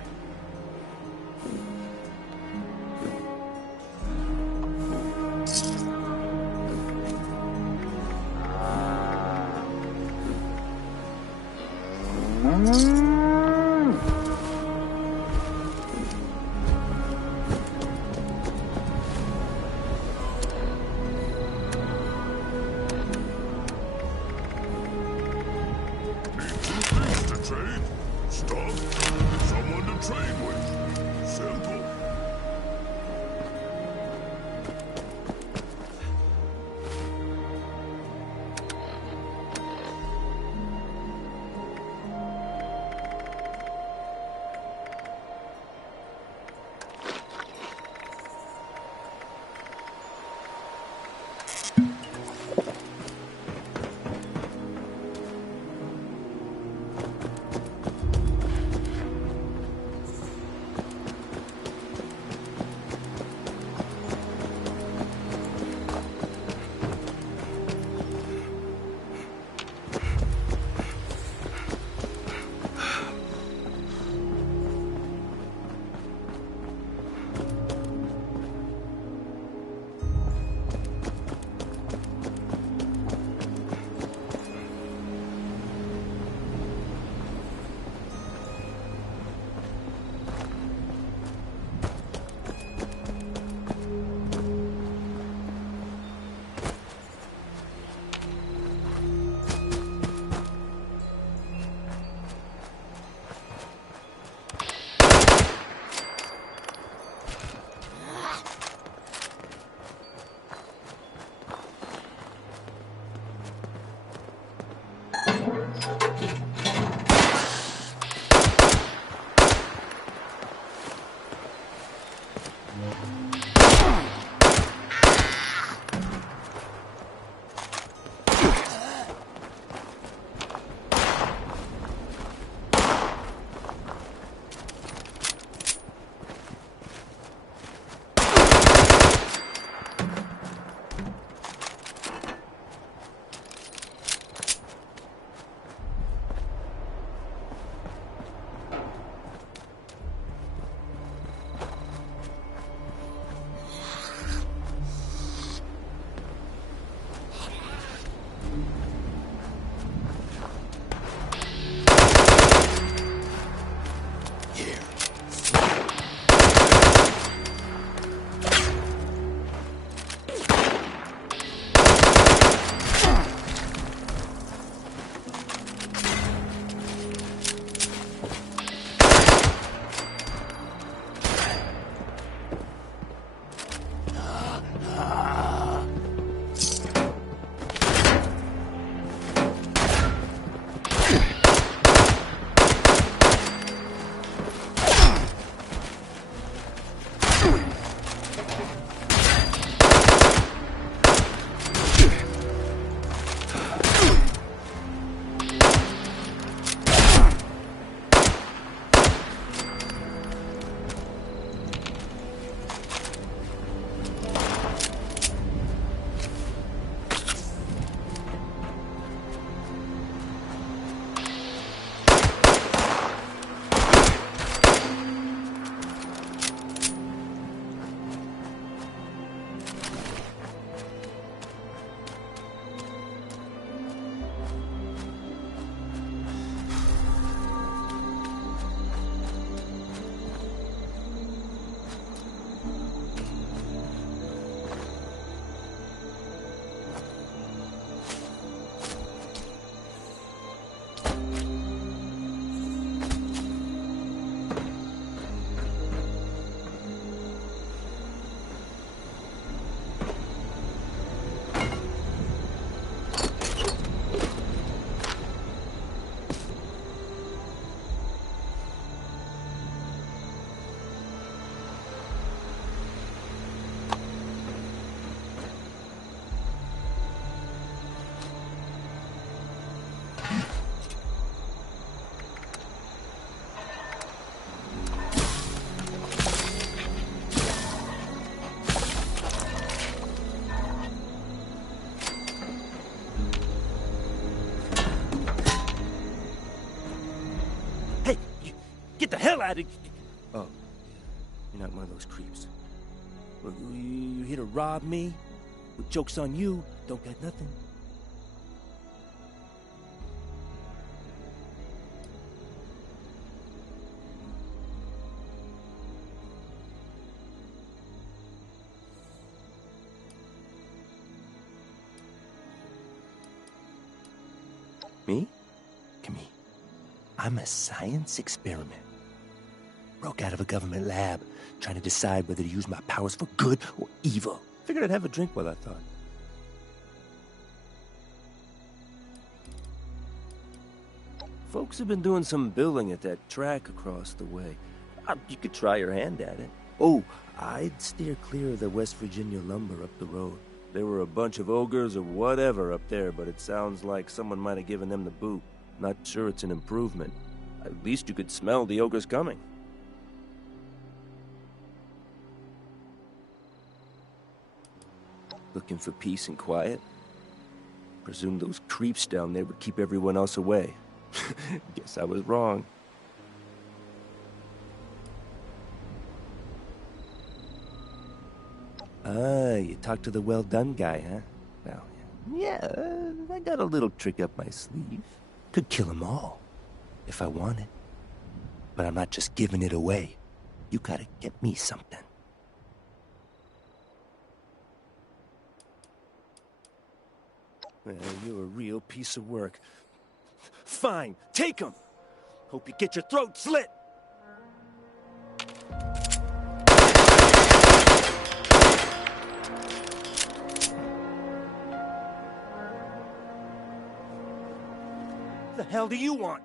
out of... Oh, you're not one of those creeps. Well, you here to rob me? Well, joke's on you. Don't got nothing. Me? Come here. I'm a science experiment. Broke out of a government lab, trying to decide whether to use my powers for good or evil. Figured I'd have a drink while I thought. Folks have been doing some building at that track across the way. You could try your hand at it. Oh, I'd steer clear of the West Virginia lumber up the road. There were a bunch of ogres or whatever up there, but it sounds like someone might have given them the boot. Not sure it's an improvement. At least you could smell the ogres coming. Looking for peace and quiet? Presume those creeps down there would keep everyone else away. Guess I was wrong. Ah, you talked to the well-done guy, huh? Well, yeah, I got a little trick up my sleeve. Could kill them all, if I wanted. But I'm not just giving it away. You gotta get me something. Well, you're a real piece of work. Fine, take them! Hope you get your throat slit! The hell do you want?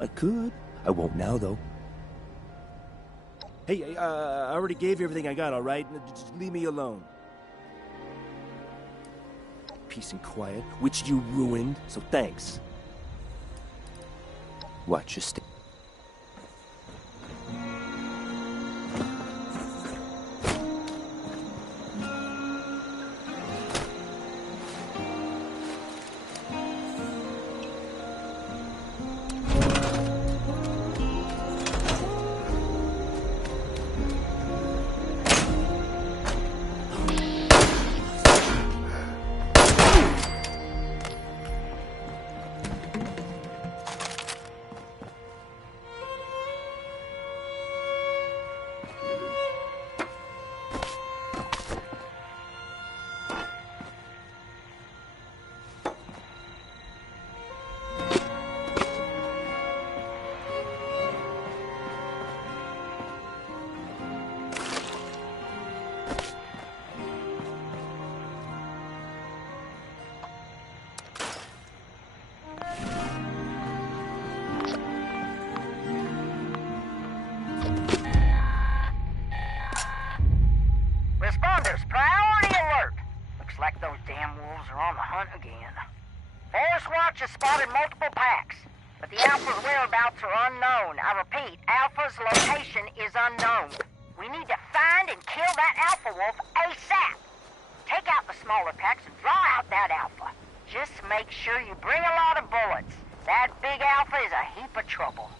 I could. I won't now, though. Hey, I already gave you everything I got, all right? Just leave me alone. Peace and quiet, which you ruined, so thanks. Watch your step. Responders, priority alert! Looks like those damn wolves are on the hunt again. Forest Watch has spotted multiple packs, but the Alpha's whereabouts are unknown. I repeat, Alpha's location is unknown. We need to find and kill that Alpha wolf ASAP. Take out the smaller packs and draw out that Alpha. Just make sure you bring a lot of bullets. That big Alpha is a heap of trouble.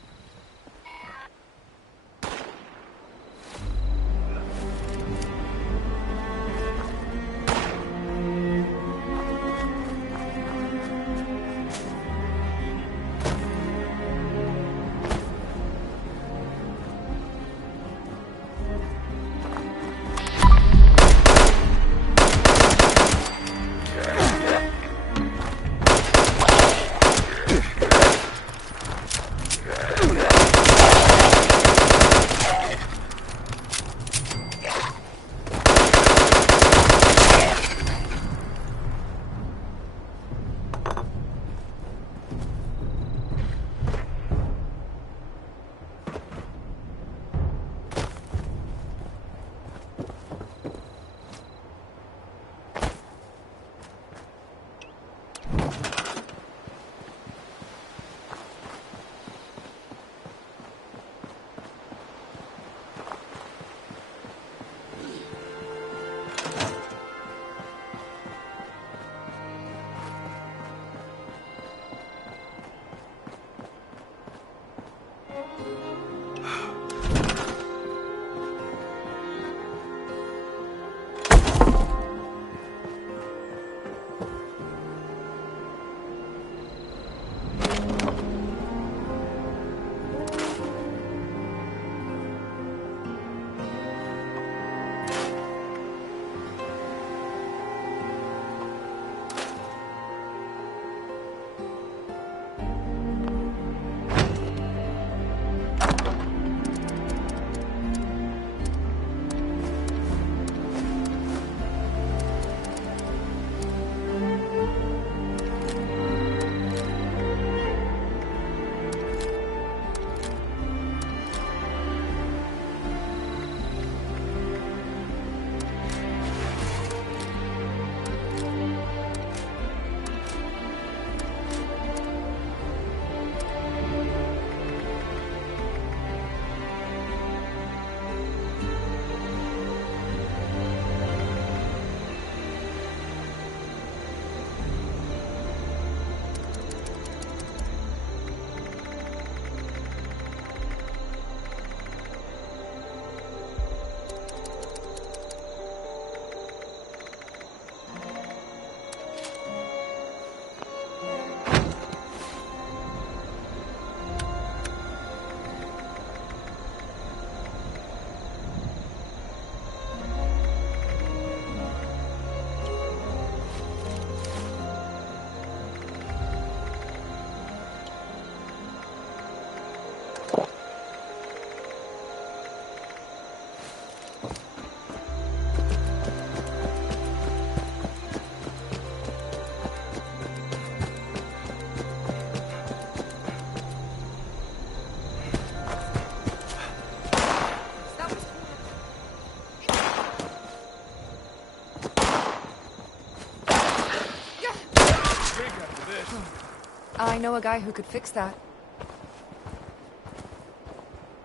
I know a guy who could fix that.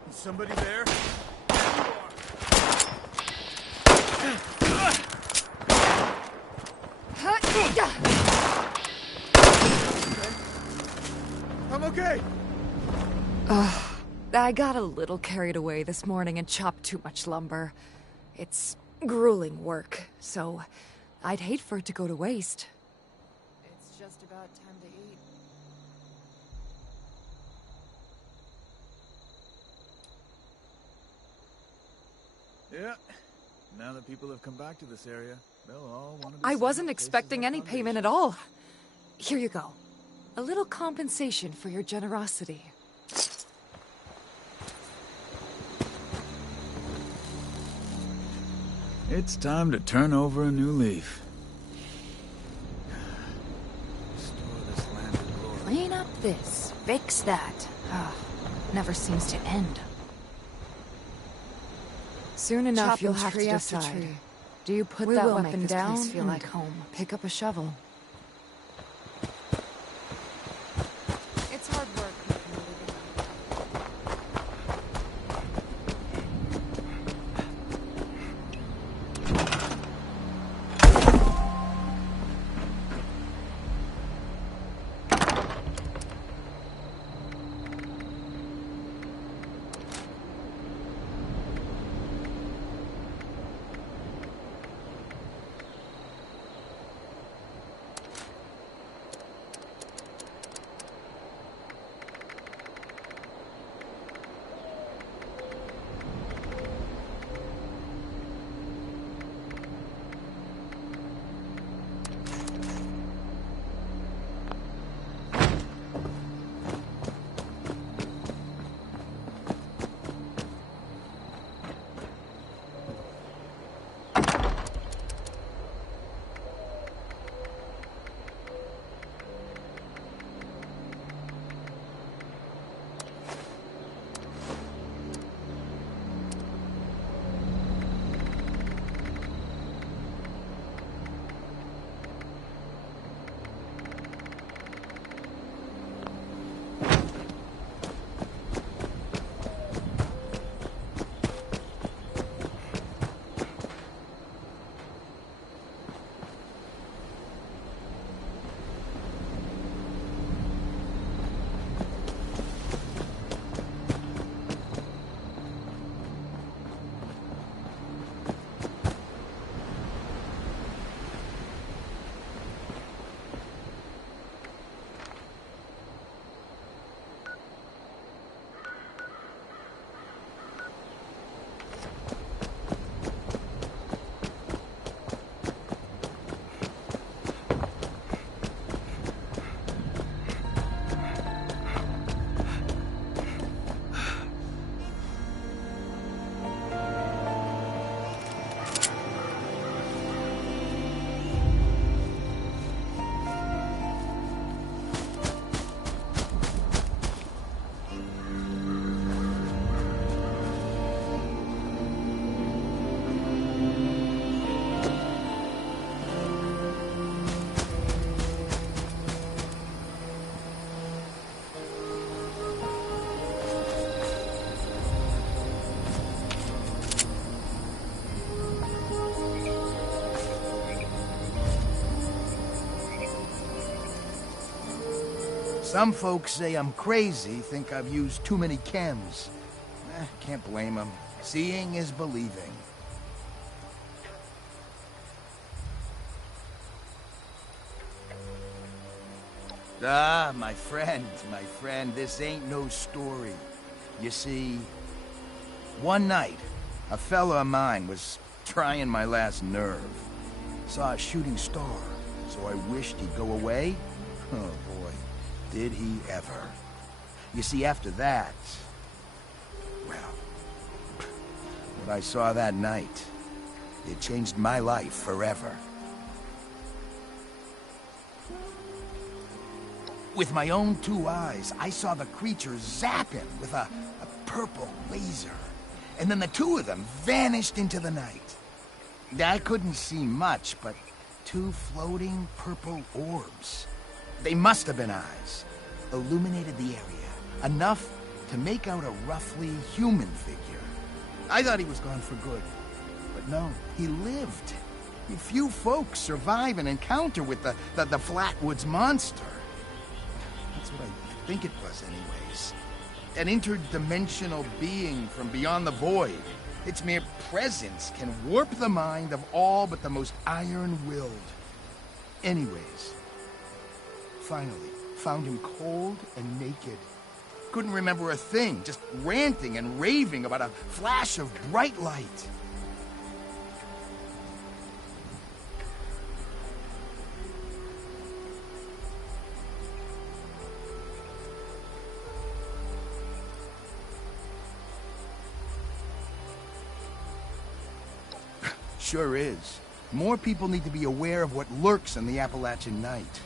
Is somebody there? I'm okay. I got a little carried away this morning and chopped too much lumber. It's grueling work, so I'd hate for it to go to waste. It's just about time to eat. Yeah. Now that people have come back to this area, they'll all want to be I setting wasn't up places expecting of any payment at all. Here you go. A little compensation for your generosity. It's time to turn over a new leaf. Clean up this, fix that. Never seems to end. Soon enough, Chop you'll those have to tree after decide. tree. Do you put We that will make weapon this down place feel and like home. pick up a shovel? It's hard work. Some folks say I'm crazy, think I've used too many chems. Can't blame them. Seeing is believing. Ah, my friend, this ain't no story. You see, one night, a fella of mine was trying my last nerve. Saw a shooting star, so I wished he'd go away. Oh boy, did he ever. You see, after that, well, what I saw that night, it changed my life forever. With my own 2 eyes, I saw the creature zap him with a purple laser. And then the 2 of them vanished into the night. I couldn't see much, but 2 floating purple orbs. They must have been eyes. illuminated the area, enough to make out a roughly human figure. I thought he was gone for good, but no, he lived. Few folks survive an encounter with the Flatwoods monster. That's what I think it was anyways. An interdimensional being from beyond the void. Its mere presence can warp the mind of all but the most iron-willed. Anyways, finally, found him cold and naked. Couldn't remember a thing, just ranting and raving about a flash of bright light. Sure is. More people need to be aware of what lurks in the Appalachian night.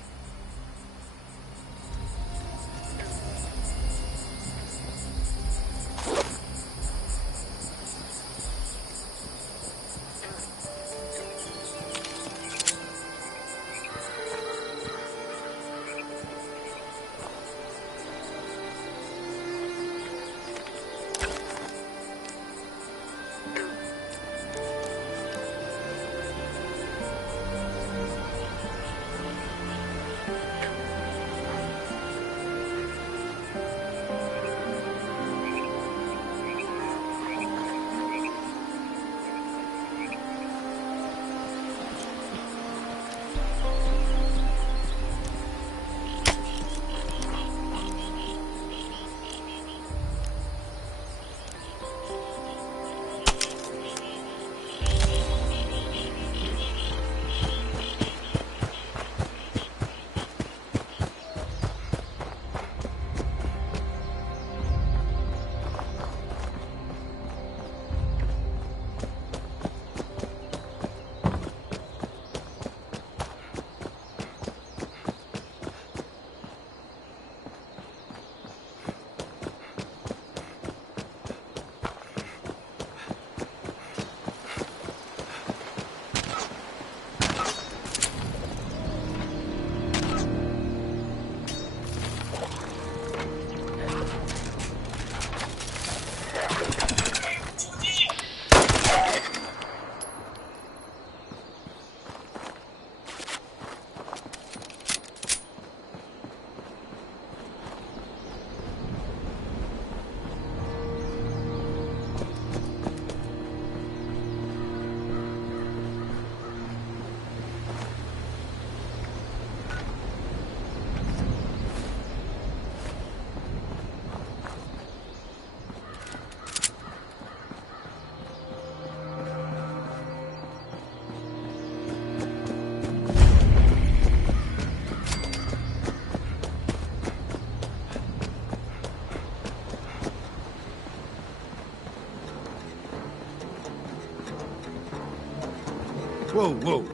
Whoa, whoa.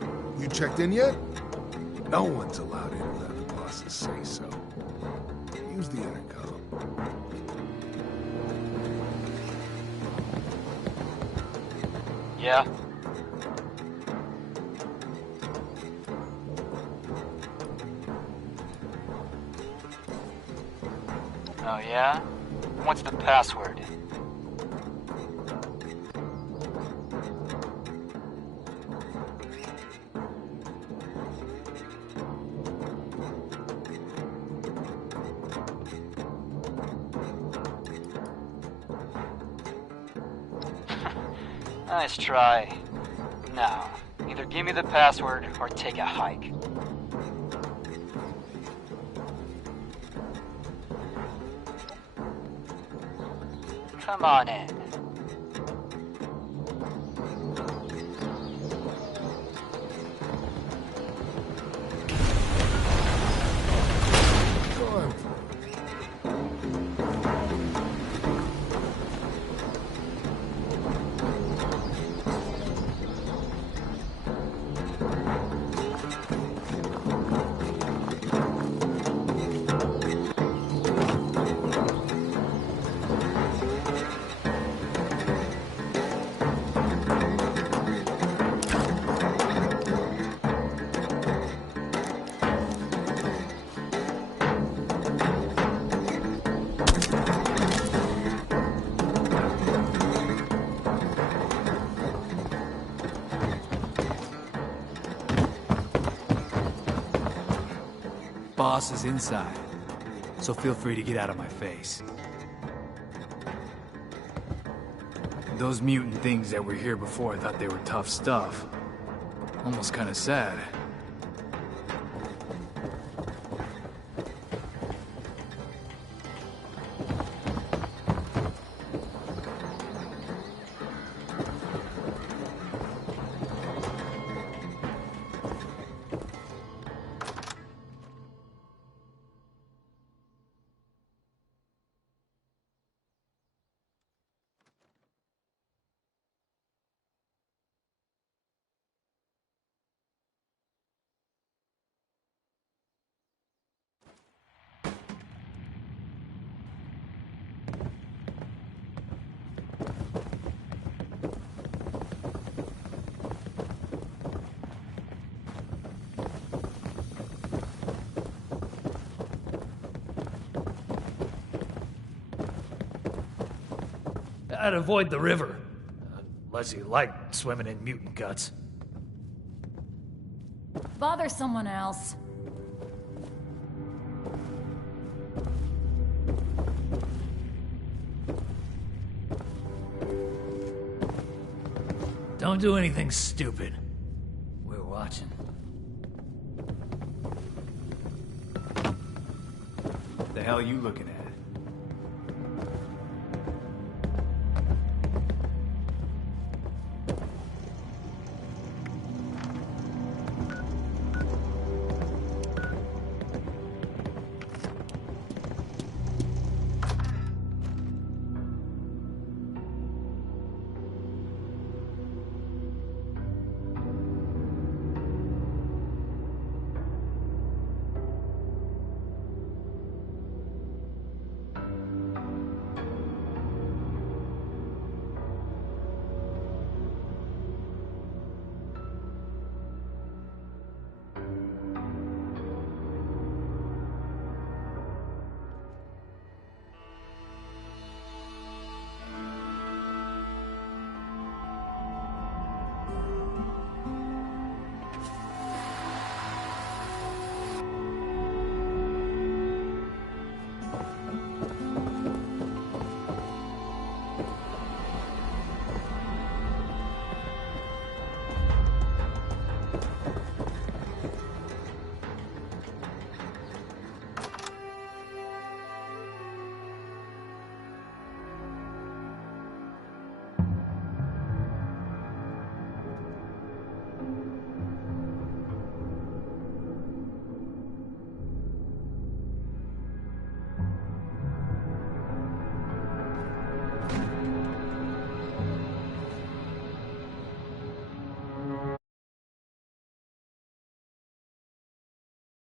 You checked in yet? No one's allowed in without the boss's say-so. Use the intercom. Yeah? Oh, yeah? What's the password? Nice try. Now, either give me the password or take a hike. Come on in. boss is inside, so feel free to get out of my face. Those mutant things that were here before, I thought they were tough stuff. Almost kind of sad. I'd avoid the river. Unless you like swimming in mutant guts. Bother someone else. Don't do anything stupid. We're watching. The hell you looking at?